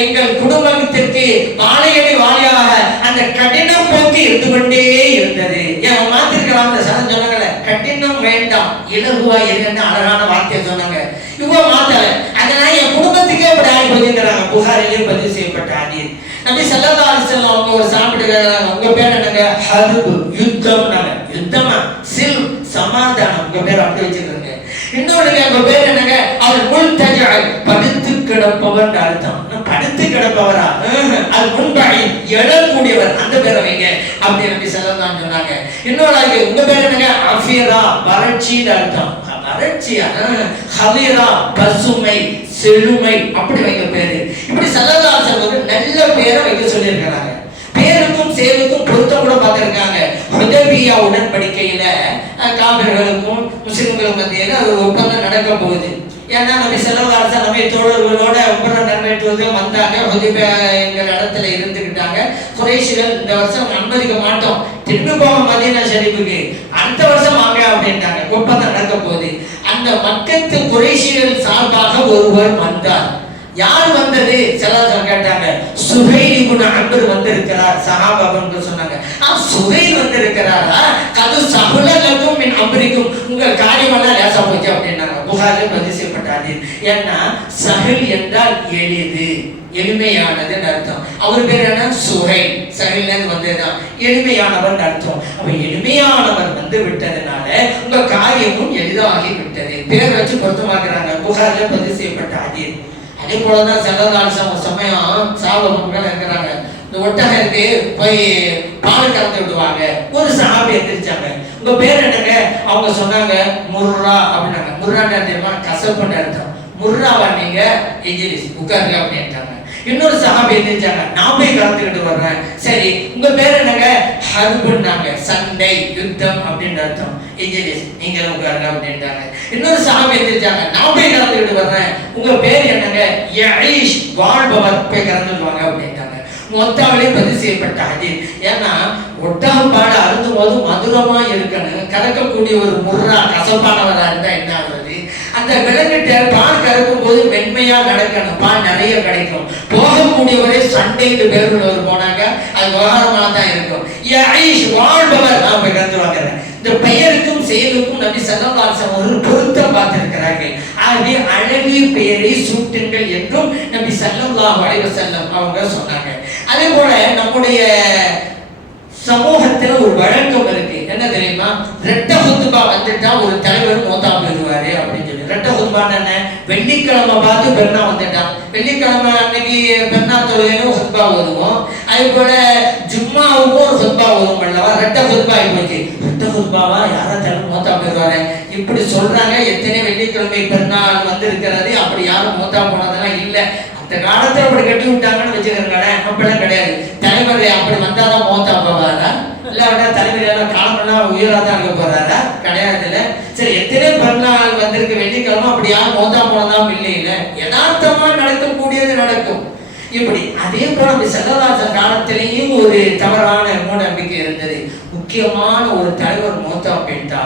எங்கள் குடும்பத்திற்கு வாழையடி வாழையாக அந்த கடினம் போக்கு இருந்து கொண்டே இருந்தது. ஏன் மாத்திருக்கலாம்? அந்த சனம் சொன்னாங்கல்ல, கடினம் வேண்டாம் இலகுவா இருங்கன்னு அழகான வார்த்தையை சொன்னாங்க. இவ்வளவு மாத்தல, அதனால என் குடும்பத்துக்கே அப்படி ஆகி போச்சுங்கிறாங்க. புகாரிலேயே பதிவு செய்யப்பட்ட ஹதீஸ். நபி ஸல்லல்லாஹு அலைஹி வஸல்லம் அவங்க சாப்பிட்டுக்கிறாங்க, உங்க பேர் என்னங்க? ஹர்ப், யுத்தம்னாங்க. யுத்தமா? சில், சமாதானம். உங்க பேர் அப்படி வச்சிருக்காங்க. இன்னொரு உங்க பேர் என்னங்க? அவர் முல்தஜா, படுத்து கிடப்பவர் அர்த்தம். படுத்து கிடப்பவரா? அது முன்பாடி எழக்கூடியவர், அந்த பேரை வைங்க அப்படி நபி ஸல்லல்லாஹு அலைஹி வஸல்லம் சொன்னாங்க. இன்னொரு உங்க பேர் என்னங்க? அஃபிரா, வறட்சின்னு அர்த்தம். வறட்சியா? ஹலீரா, பசுமை, செழுமை, அப்படி வைக்க பேரு. இப்படி ஸல்லல்லாஹு அலைஹி வஸல்லம் நல்ல பேரை வைக்க சொல்லியிருக்கிறாங்க. பேருக்கும் சேருக்கும் பொருத்தம் கூட பார்த்திருக்காங்க. ஹுதைபியா உடன்படிக்கையில காபிர்களுக்கும் முஸ்லிம்களுக்கும் மத்தியில ஒரு ஒப்பந்தம் நடக்க போகுது. ஏன்னா நபி ஸல்லல்லாஹு அலைஹி வஸல்லம் தோழர்களோட ஒப்பந்தம் நிறைவேற்றுவது வந்தாங்க. ஹுதைபியா என்கிற இடத்துல இருந்துக்கிட்டாங்க. குறைஷிகள் இந்த வருஷம் அனுமதிக்க மாட்டோம், திரும்பி போக மதீனா ஷரீஃபுக்கு, அடுத்த வருஷம் வாங்க அப்படின்ட்டாங்க. ஒப்பந்தம் நடக்க போகுது. அந்த மக்கத்து குறைஷிகள் சார்பாக ஒருவர் வந்தார். யார் வந்தது? ஸல்லல்லாஹு கேட்டாங்க. சுஹைல் இப்னு அம்ர் வந்திருக்கிறார். சஹாபாக்கள் சொன்னாங்க, சுஹைல் வந்திருக்கிறாரா? கது சஹுலலக்கும் மின் அம்ரிக்கும், உங்கள் காரியமெல்லாம் லேசா போச்சு அப்படின்னாங்க. புகாரில் பதிவு செய்யப்பட்ட ஹதீஸ். ஏன்னா சஹில் என்றால் எளிது, எளிமையானதுன்னு அர்த்தம். அவர் பேர் என்ன? சுஹைல். சஹில்லேருந்து வந்ததுதான் எளிமையானவர் அர்த்தம். அப்ப எளிமையானவர் வந்து விட்டதுனால உங்க காரியமும் எளிதாகி விட்டது. பேர் வச்சு பொருத்தமாக்குறாங்க. புகாரில் பதிவு செய்யப்பட்ட ஹதீஸ். அதே போலதான் ஸல்லல்லாஹு அலைஹி வஸல்லம் சமயம் சாபங்கள் இருக்கிறாங்க. இந்த ஒட்டகம் இருக்கு, போய் பால் கறந்து விடுவாங்க. ஒரு சஹாபி எந்திரிச்சாங்க, உங்க பேர் என்னங்க? அவங்க சொன்னாங்க முர்ரா அப்படின்னாங்க. முர்ரான்னு தெரியுமா? கசப்புன்னு அர்த்தம். முர்ராவா நீங்க? இஜிலிஸ், உட்காருங்க அப்படின்ட்டாங்க. இன்னொரு சஹாபி எந்திரிச்சாங்க, நான் போய் கலந்துக்கிட்டு வர்றேன். சரி, உங்க பேர் என்னங்க? ஹர்புன்னாங்க, சண்டை யுத்தம் அப்படின்னு அர்த்தம். இஜிலிஸ், நீங்க உட்காருங்க அப்படின்ட்டாங்க. இன்னொரு சஹாபி எந்திரிச்சாங்க, நான் போய் கலந்துக்கிட்டு வர்றேன். உங்க பேர் என்னங்க? யஈஷ், வாழ்பவர், போய் கலந்துட்டு வாங்க அப்படின்ட்டாங்க. மொத்தாவிலே பதிவு செய்யப்பட்ட ஹதீஸ். ஏன்னா ஒட்டகம் பால் அருந்தும் போது மதுரமா இருக்கணும், கறக்கக்கூடிய ஒரு முர்ரா கசப்பானவரா இருந்தா என்ன ஆகுறது? அந்த விலங்கிட்ட பால் கறக்கும் போது மென்மையா நடக்கணும், பால் நிறைய கிடைக்கும். போகக்கூடியவரே சண்டைக்கு பேருள்ளவர் போனாங்க, அது விவகாரமா தான் இருக்கும். யஈஷ், வாழ்பவர், நான் போய் கலந்து வாங்குறேன். இந்த பெயருக்கும் செயலுக்கும் நபி ஸல்லல்லாஹு அலைஹி வஸல்லம் ஒரு பொருத்தம் பார்த்திருக்கிறார்கள். ஆகவே அழகிய பெயரை சூட்டுங்கள் என்றும் நபி ஸல்லல்லாஹு அலைஹி வஸல்லம் அவங்க சொன்னாங்க. அதே போல நம்முடைய சமூகத்துல ஒரு வழக்கம் இருக்கு, என்ன தெரியுமா? ரெட்ட ஹுத்பா வந்துட்டா ஒரு தலைவர் மோதா போயிடுவாரு அப்படின்னு சொல்லி. ரெட்ட ஹுத்பான்னு என்ன? வெள்ளிக்கிழமை பார்த்து பெருனா வந்துட்டான், வெள்ளிக்கிழமை அன்னைக்கு பெருனா தொழுகையும் ஹுத்பா வருவோம், அதே போல ஜும்மாவுக்கும் ஒரு ஹுத்பா வரும் அல்லவா? ரெட்ட ஹுத்பா போச்சு. ரெட்ட ஹுத்பாவா? யாரா தலைவர் மோதா போயிடுவாரு இப்படி சொல்றாங்க. எத்தனை வெள்ளிக்கிழமை பெருநாள் வந்து இருக்கிறது, அப்படி யாரும் மோதா போனதெல்லாம் இல்லை. இந்த காலத்துல அப்படி கட்டி விட்டாங்கன்னு வச்சுக்கிறேன், அப்படிலாம் கிடையாது. தலைவர் அப்படி வந்தாதான் மோத்தா போவாரா? இல்ல தலைவர் காலமெல்லாம் உயிராதான் இருக்க போறாரா? கிடையாது. இல்ல சரி, எத்தனை பிறநாள் வந்திருக்கு வெள்ளிக்கிழமை, அப்படி யாரும் மோத்தா போனதாம் இல்லை. இல்ல யதார்த்தமா நடக்கக்கூடியது நடக்கும். இப்படி அதே போல ஸல்லல்லாஹு காலத்திலேயும் ஒரு தவறான மூட நம்பிக்கை இருந்தது. முக்கியமான ஒரு தலைவர் மோத்தா போயிட்டா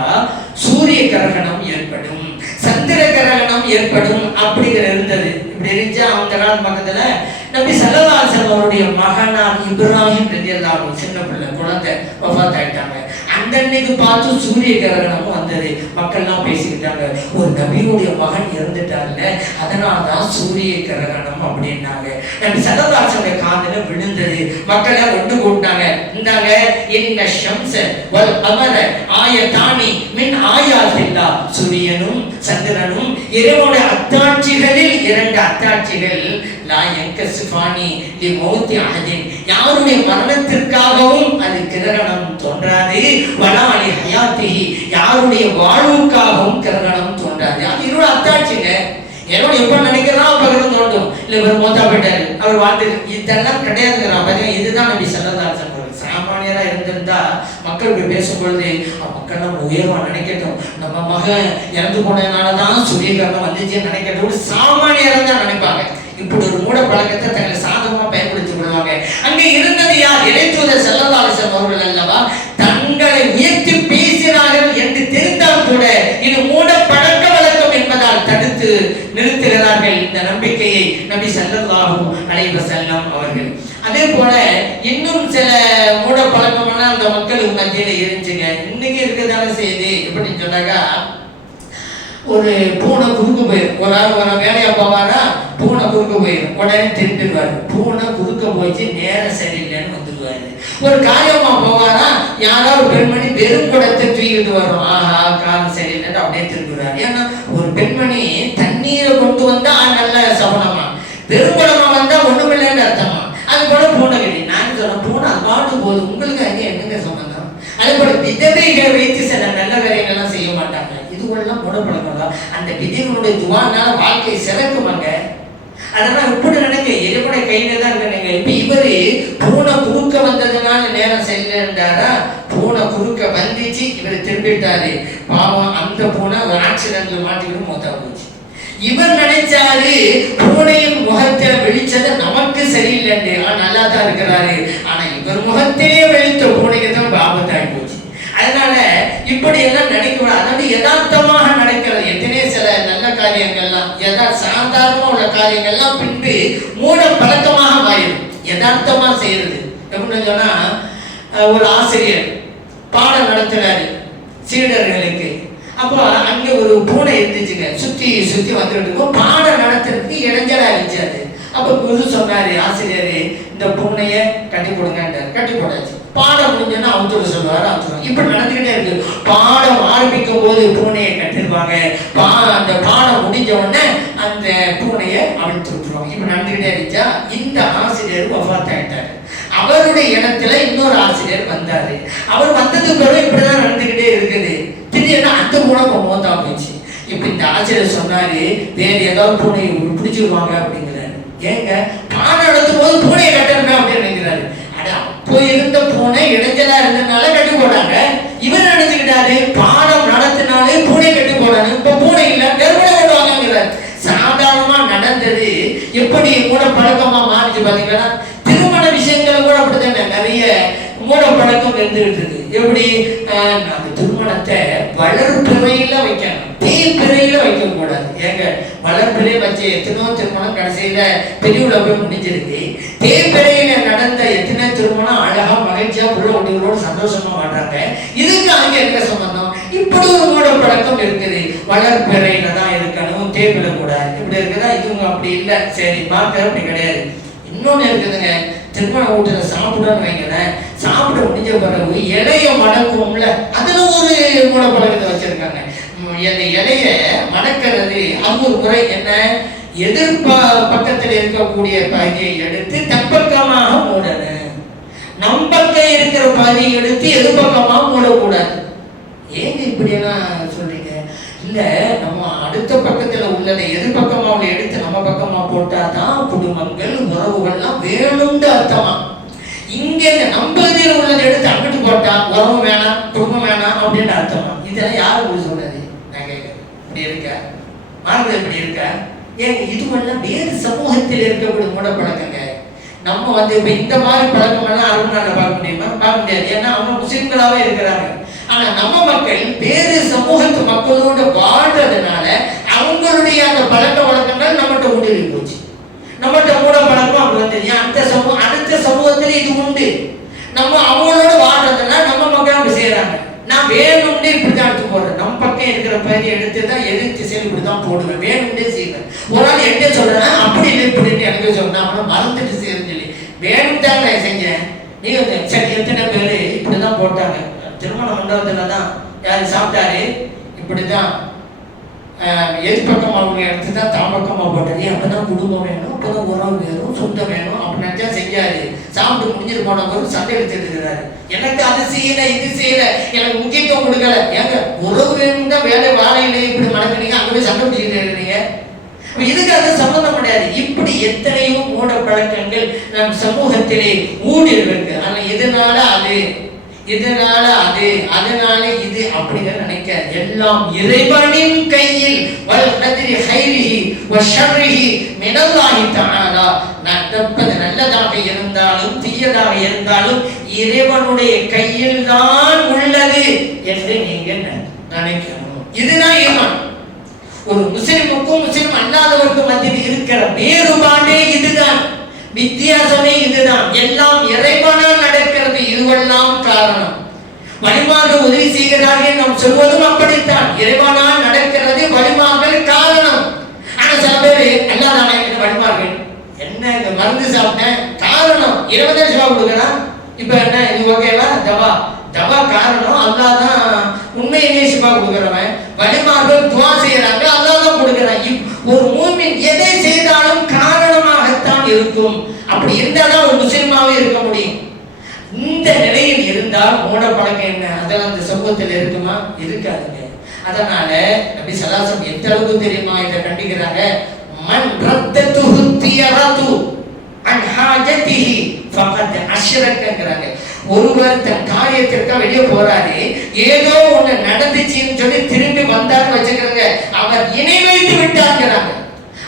சூரிய கிரகணம் ஏற்படும், சந்திர கிரகணம் ஏற்படும் அப்படிங்கிற இருந்தது. இப்படி இருந்துச்சா அவங்க கால பக்கத்துல நபி ஸல்லல்லாஹு அலைஹி வஸல்லம் அவருடைய மகனார் இப்ராஹிம் ரலியல்லாஹு அன்ஹு, சின்ன பிள்ளை குழந்தை வஃபாத் ஆயிட்டாங்க. அந்த அன்னைக்கு பார்த்து சூரிய கிரகணமும் வந்தது. மக்கள்லாம் பேசிக்கிட்டாங்க, ஒரு நபியுடைய மகன் இறந்துட்டார்ல, அதனால்தான் சூரிய கிரகணம் அப்படின்னாங்க. நபி ஸல்லல்லாஹு அலைஹி வஸல்லம் காதுல விழுந்தது. மக்கள் ஒன்று கூட்டினாங்க, இந்தாங்க இன்ன ஷம்ஸ வல் கமர ஆயதானி மின் ஆயாத்தில்லாஹ், சூரியனும் சந்திரனும் இறைவனுடைய அத்தாட்சிகளில் இரண்டு அத்தாட்சிகள். லா யன்கசிஃபானி லிமௌத்தி அஹதின், யாருடைய மரணத்திற்காகவும் அது கிரகணம் தோன்றாது. வலா லி ஹயாத்திஹி, யாருடைய வாழ்வுக்காகவும் கிரகணம் தோன்றாது. அது இருவரு அத்தாட்சிங்க. இறைவன் எப்ப நினைக்கிறான் அப்ப கிரகணம் தோன்றும். இல்ல இவர் மோத்தா போயிட்டாரு, அவர் வாழ்ந்து, இதெல்லாம் கிடையாதுங்கிறான். பாத்தீங்கன்னா இதுதான் நபி ஸல்லல்லாஹு அலைஹி வஸல்லம் சாமானியரா இருந்திருந்தா மக்கள் இப்படி பேசும்பொழுது மக்கள் நம்ம உயர்வா நினைக்கட்டும், நம்ம மகன் இறந்து போனதுனாலதான் சூரிய கிரகணம் வந்துச்சுன்னு நினைக்கட்டும், சாமானியரா தான் நினைப்பாங்க. இப்படி ஒரு மூட பழக்கத்தை தங்களை சாதகமா பயன்படுத்திக் கொள்வாங்க. அங்கே இருந்தது யார்? இறைத்தூதர் ஸல்லல்லாஹு அலைஹி வஸல்லம் அவர்கள் அல்லவா? தங்களை உயர்த்தி பேசினார்கள் என்று தெரிந்தால் கூட இது மூட பழக்க வழக்கம் என்பதால் தடுத்து நிறுத்துகிறார்கள் இந்த நம்பிக்கையை நபி ஸல்லல்லாஹு அலைஹி வஸல்லம் அவர்கள். அதே போல இன்னும் சில மூட பழக்கமெல்லாம் அந்த மக்களுக்கு மத்தியில இருந்துச்சுங்க. இன்னைக்கு இருக்கிறதான செய்தி எப்படின்னு சொன்னாக்கா, ஒரு பூனை குறுக்கு போயிடும், ஒரு வேலையா போவாரா, பூனை குறுக்க போயிடும், உடனே திரும்பிடுவாரு. பூனை குறுக்க போயிச்சு நேரம் சரியில்லைன்னு வந்துடுவாரு. ஒரு காரியமா போவாரா, யாராவது பெண்மணி வெறும் குடத்தை தூக்கிட்டு வரும், ஆஹா காலம் சரியில்லைன்னு அப்படியே திரும்பிடுவாரு. ஏன்னா ஒரு பெண்மணி தண்ணீரை கொண்டு வந்தா நல்ல சபனமா, வெறும் குடமா வந்தா ஒண்ணுமில்லைன்னு அர்த்தமா. அது போல பூனை கட்டி நான் சொல்றேன், பூனை அது பாட்டு போகுது, உங்களுக்கு அங்கே என்னங்க சம்பந்தம்? அதே போல விதவைகளை வைத்து சில நல்ல காரியங்கள்லாம் செய்ய மாட்டாங்க. இதுவெல்லாம் மூடப்பழக்கம் தான். அந்த விதிகளுடைய துவானால வாழ்க்கை சிறக்குமாங்க. அதெல்லாம் இப்படி நினைக்க இறைவனை கையில தான் இருக்க. இப்ப இவரு பூனை குறுக்க வந்ததுனால நேரம் செல்லுன்றாரா, பூனை குறுக்க வந்துச்சு, இவர் திரும்பிட்டாரு. பாவம் அந்த பூனை ஒரு ஆக்சிடென்ட்ல மாட்டிக்கிட்டு மொத்தா போச்சு. இவர் நினைச்சாரு பூனையின் முகத்தை வெளிச்சது நமக்கு சரியில்லை, நல்லா தான் இருக்கிறாரு. ஆனா இவர் முகத்திலே வெளித்த பூனைக்கு தான் ஆபத்தாகி போச்சு. அதனால இப்படி எல்லாம் நினைக்க, அதாவது யதார்த்தமாக நடக்கிறது. எத்தனையோ சில நல்ல காரியங்கள்லாம் சாதாரணமா உள்ள காரியங்கள்லாம் பின்பு மூட பழக்கமாக மாறிடும். யதார்த்தமா செய்யறது எப்படின்னு சொன்னா, ஒரு ஆசிரியர் பாடம் நடத்துறாரு சீடர்களுக்கு. அப்போ அங்க ஒரு பூனை இருந்துச்சுங்க, சுத்தி சுத்தி வந்துட்டு பாடம் நடத்துறதுக்கு இடைஞ்சலா இருந்துச்சு. அப்ப குரு சொன்னாரு, ஆசிரியர் இந்த பூனைய கட்டி போடுங்கன்றாரு. கட்டி போட்டாச்சு. பாடம் முடிஞ்சோன்னா அவுத்துட சொல்லுவாரு, அவுத்துருவாங்க. இப்படி நடந்துக்கிட்டே இருக்கு. பாடம் ஆரம்பிக்கும் போது பூனையை கட்டிருவாங்க, அந்த பாடம் முடிஞ்ச உடனே அந்த பூனையை அவிழ்த்து விட்டுருவாங்க. இப்படி நடந்துக்கிட்டே இருந்துச்சா இந்த ஆசிரியர் வஃபாத் ஆயிட்டாரு. அவருடைய இடத்துல இன்னொரு ஆசிரியர் வந்தாரு. அவர் வந்தது பிறகு இப்படிதான் நடந்துகிட்டே இருக்குது. திடீர்னு அந்த பூனை மோந்தா போயிடுச்சு. இப்ப இந்த ஆசிரியர் சொன்னாரு, வேற ஏதாவது பூனை பிடிச்சிருவாங்க அப்படிங்கிறாரு. ஏங்க பாடம் நடத்தும் போது பூனையை கட்டணுமே அப்படின்னு நினைக்கிறாரு. அப்போ இருந்த பூனை இடைஞ்சலா இருந்ததுனால கட்டி போனாங்க. இவர் நினைச்சுக்கிட்டாரு பாடம் நடத்தினாலே பூனை கட்டி போனாங்க. இப்ப பூனை இல்ல கருவனை கொண்டுவாங்கிறார். சாதாரணமா நடந்தது எப்படி மூட பழக்கமா மாறிச்சு பாத்தீங்கன்னா, திருமண விஷயங்கள் கூட அப்படித்தானே நிறைய மூட பழக்கம் இருந்துகிட்டு இருக்கு. எப்படி அந்த திருமணத்தை வளர்பிறையில வைக்கணும், தேய்பிறையில வைக்க கூடாது. ஏங்க வளர்பிறை வச்ச எத்தனோ திருமணம் கடைசியில பெரியவுல போய் முடிஞ்சிருக்கு. தேய்பிறையில நடந்த எத்தனை திருமணம் அழகா மகிழ்ச்சியா புள்ள குட்டிகளோட சந்தோஷமா மாட்டாங்க. இதுக்கு அங்க என்ன சம்பந்தம்? இப்படி ஒரு மூட பழக்கம் இருக்குது. வளர்பிறையில தான் இருக்கணும், தேய்பிறை கூடாது. இப்படி இருக்குதா? இதுவும் அப்படி இல்லை. சரி பார்க்க அப்படி கிடையாது. இன்னொன்னு இருக்குதுங்க, திருமண வீட்டுல சாப்பிடன்னு வைங்களேன், சாப்பிட முடிஞ்ச பிறகு இலைய மடக்குவோம்ல, அதுல ஒரு மூட பழக்கத்தை வச்சிருக்காங்க. அந்த இலைய மடக்கிறது அது ஒரு முறை. என்ன, பக்கத்தில் இருக்கக்கூடிய பகுதியை எடுத்து தப்பக்கமாக மூடணும், நம்பக்கம் இருக்கிற பகுதியை எடுத்து எதிர்பக்கமா மூடக்கூடாது. ஏங்க இப்படியெல்லாம் சொல்றீங்க? இல்ல, நம்ம அடுத்த பக்கத்துல உள்ளதை எதிர்பக்கமா எடுத்து நம்ம பக்கமா போட்டாதான் குடும்பங்கள் உறவுகள்லாம் வேணும்னு அர்த்தமா. இங்க நம்ம பகுதியில் உள்ளதை எடுத்து அங்கிட்டு போட்டா உறவு வேணாம் குடும்பம் வேணாம் அப்படின்னு அர்த்தமா. இதெல்லாம் யாரு உங்களுக்கு சொல்றது? நான் கேட்கிறேன். இப்படி இருக்க மாறுதல் இப்படி இருக்க. ஏங்க இதுவெல்லாம் வேறு சமூகத்தில் இருக்கக்கூடிய மூட பழக்கங்க. நம்ம இப்ப இந்த மாதிரி பழக்கம் எல்லாம் அருமையால பார்க்க முடியுமா? பார்க்க முடியாது. ஏன்னா அவங்க முஸ்லிம்களாவே இருக்கிறாங்க. ஆனா நம்ம மக்கள் வேறு சமூகத்து மக்களோட வாழ்றதுனால அவங்களுடைய அந்த பழக்க வழக்கங்கள் நம்மகிட்ட ஊடுருவி போச்சு. நம்மகிட்ட மூட பழக்கம் அப்படி வந்து அடுத்த சமூகத்துல இது உண்டு. நம்ம அவங்களோட வாழ்றதுனால நம்ம மக்கள் அப்படி செய்யறாங்க. நான் வேணும்னே இப்படிதான் எடுத்து போடுறேன். நம்ம பக்கம் இருக்கிற பகுதியை எடுத்துதான் எதிர்த்து செயல் இப்படிதான் போடுவேன், வேணும்னே செய்வேன். ஒரு நாள் என்ன சொல்றேன், அப்படி இல்லை இப்படின்னு எனக்கு சொன்னா மறந்துட்டு செய்யறேன்னு சொல்லி வேணும் தான் நான் செஞ்சேன். நீ சரி எத்தனை பேரு இப்படிதான் போட்டாங்க. திருமண மண்டபத்துல தான் யாரு சாப்பிட்டாரு, இப்படிதான் எதிர்பக்கம் அவங்க எடுத்துதான் தாம்பக்கமா போட்டாரு. அப்பதான் குடும்பம் வேணும், அப்பதான் உறவு வேணும், சொந்தம் வேணும் அப்படின்னு நினைச்சா செஞ்சாரு. சாப்பிட்டு முடிஞ்சிட்டு போன பிறகு சண்டை எடுத்துட்டு இருக்கிறாரு. எனக்கு அது செய்யல இது செய்யல, எனக்கு முக்கியத்துவம் கொடுக்கல. ஏங்க உறவு வேணும் தான் வேலை வாழையிலே இப்படி மடக்குனீங்க, அங்க போய் சண்டை பிடிச்சிட்டு இருக்கிறீங்க. இதுக்கு அது சம்பந்தம் கிடையாது. இப்படி எத்தனையோ மூட பழக்கங்கள் நம் சமூகத்திலே ஊடுருவிருக்கு. ஆனா இதனால அது இதனால அது அதனால இது அப்படின்னு நினைக்க, எல்லாம் இறைவனின் கையில். நடப்பது நல்லதாக இருந்தாலும் தீயதாக இருந்தாலும் இறைவனுடைய கையில் தான் உள்ளது என்று நீங்க நினைக்கணும். இதுதான் ஈமான். ஒரு முஸ்லிமுக்கும் முஸ்லிம் அல்லாதவருக்கும் மத்தியில் இருக்கிற வேறுபாடே இதுதான், வித்தியாசமே இதுதான். எல்லாம் இறைவனால் நடக்கிறது. இதுவெல்லாம் காரணம். வழிமார்கள் உதவி செய்கிறார்கள் நாம் சொல்வதும் அப்படித்தான். இறைவனால் நடக்கிறது, வழிமார்கள் காரணம். ஆனா சில பேரு அல்லாதானே வழிமார்கள் என்ன இந்த மருந்து சாப்பிட்டேன் காரணம், இறைவன் சிவா கொடுக்கிறான். இப்ப என்ன இது ஓகேவா? தவா காரணம் அல்லாதான். உண்மையிலே சிவா கொடுக்கிறவன். வழிமார்கள் துவா செய்யறாங்க, அல்லாதான் கொடுக்கிறான். ஒரு மூமின் எதை செய்தாலும் காரணமாகத்தான் இருக்கும். அப்படி இருந்தால்தான் ஒரு முஸ்லிமாவே இருக்க முடியும். இந்த நிலையில் இருந்தால் மூட பழக்கம் என்ன அதெல்லாம் அந்த சமூகத்தில் இருக்குமா? இருக்காதுங்க. அதனால நபி ஸல்லல்லாஹு எந்த அளவுக்கு தெரியுமா இதை கண்டிக்கிறாங்க? மன் ரத்தத்துஹு தியரது அன் ஹாஜதிஹி ஃபகத் அஷ்ரக்கங்கறாங்க. ஒருவர் தன் காரியத்திற்காக வெளியே போறாரு, ஏதோ ஒண்ணு நடந்துச்சுன்னு சொல்லி திரும்பி வந்தான்னு வச்சுக்கிறாங்க, அவர் இணை வைத்து விட்டாங்கிறாங்க.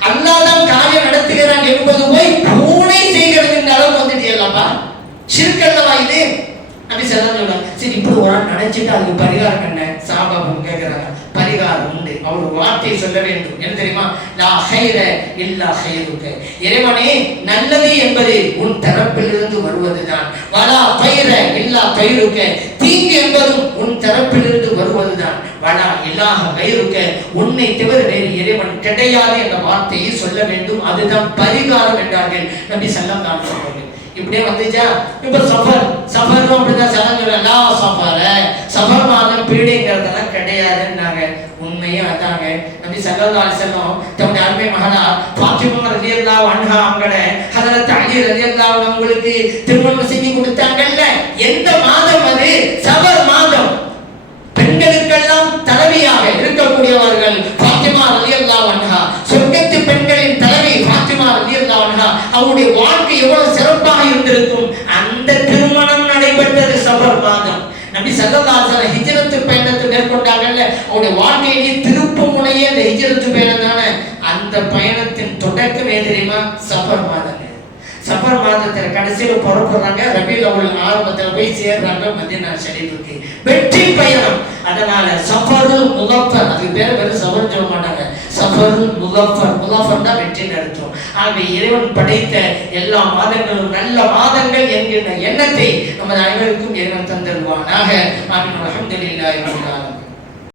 அல்லாஹ் தான் காரியம் நடத்துகிறான் என்பது போய் பூனை செய்கிறது இந்த அளவுக்கு வந்துட்டு இல்லப்பா, சிறுக்கல்லவா இது? அப்படி சொல்லுவாங்க. சரி இப்படி ஒரு நாள் நினைச்சிட்டு அதுக்கு பரிகாரம் என்ன? சாபாபம் கேட்கிறாங்க. பரிகாரம் உண்டு. அவர் வார்த்தை சொல்ல வேண்டும். என்ன தெரியுமா? லா ஹைர இல்லா ஹைருக. இறைவனே நல்லது என்பது உன் தரப்பிலிருந்து வருவதுதான். வலா பைர இல்லா பைருக. தீங்கு என்பதும் உன் தரப்பிலிருந்து வருவதுதான். வலா இல்லாஹ கைருக. உன்னை தவிர வேறு இறைவன் கிடையாது என்ற வார்த்தையை சொல்ல வேண்டும். அதுதான் பரிகாரம் என்றார்கள் நபி ஸல்லல்லாஹு அலைஹி வஸல்லம். இப்படியே வந்துச்சா? இப்ப சஃபர் அப்படிதான் சலஞ்சு லா சஃபர, சஃபர் மாதம் பீடைங்கிறதெல்லாம் கிடையாதுன்னாங்க. உண்மை உண்மையே அதாங்க. நபி ஸல்லல்லாஹு அலைஹி வஸல்லம் தன்னுடைய அருமை மகளா ஃபாத்திமா ரலியல்லாஹு அன்ஹா அவங்கள ஹஜ்ரத் அலி ரலியல்லாஹு அன்ஹு அவங்களுக்கு திருமணம் செஞ்சு கொடுத்தாங்கல்ல. எந்த மாதம் அது? சஃபர் மாதம். பெண்களுக்கெல்லாம் தலைவியாக இருக்கக்கூடியவர்கள் ஃபாத்திமா ரலியல்லாஹு அன்ஹா. சொர்க்கத்து பெண்களின் தலைவி ஃபாத்திமா ரலியல்லாஹு அன்ஹா. அவருடைய வாழ்க்கை எவ்வளவு சிறப்பாக இருந்திருக்கும். அந்த திருமணம் நடைபெற்றது சஃபர் மாதம். நபி ஸல்லல்லாஹு அலைஹி வஸல்லம் ஹிஜ்ரத் பயணத்தை மேற்கொண்டாங்கல்ல. அவருடைய வாழ்க்கையிலே திருப்பு முனையே அந்த ஹிஜ்ரத் பயணம் தானே. அந்த பயணத்தின் தொடக்கமே தெரியுமா? சஃபர் மாதம். சஃபர் மாதத்துல கடைசியில புறப்படுறாங்க. ரபியுல் அவ்வல் ஆரம்பத்துல போய் சேர்றாங்க மதீனா ஷரீஃபுக்கு. வெற்றி பயணம். அதனால சஃபருல் முஸஃபர், அதுக்கு பேர் வெறும் சஃபர் சொல்ல மாட்டாங்க, சஃபருல் முஸஃபர். முஸஃபர் தான் வெற்றி நடத்தும். ஆகவே இறைவன் படைத்த எல்லா மாதங்களும் நல்ல மாதங்கள் என்கிற எண்ணத்தை நமது அனைவருக்கும் இறைவன் தந்தருவானாக. ஆமீன். அல்ஹம்துலில்லாஹி ரப்பில் ஆலமீன்.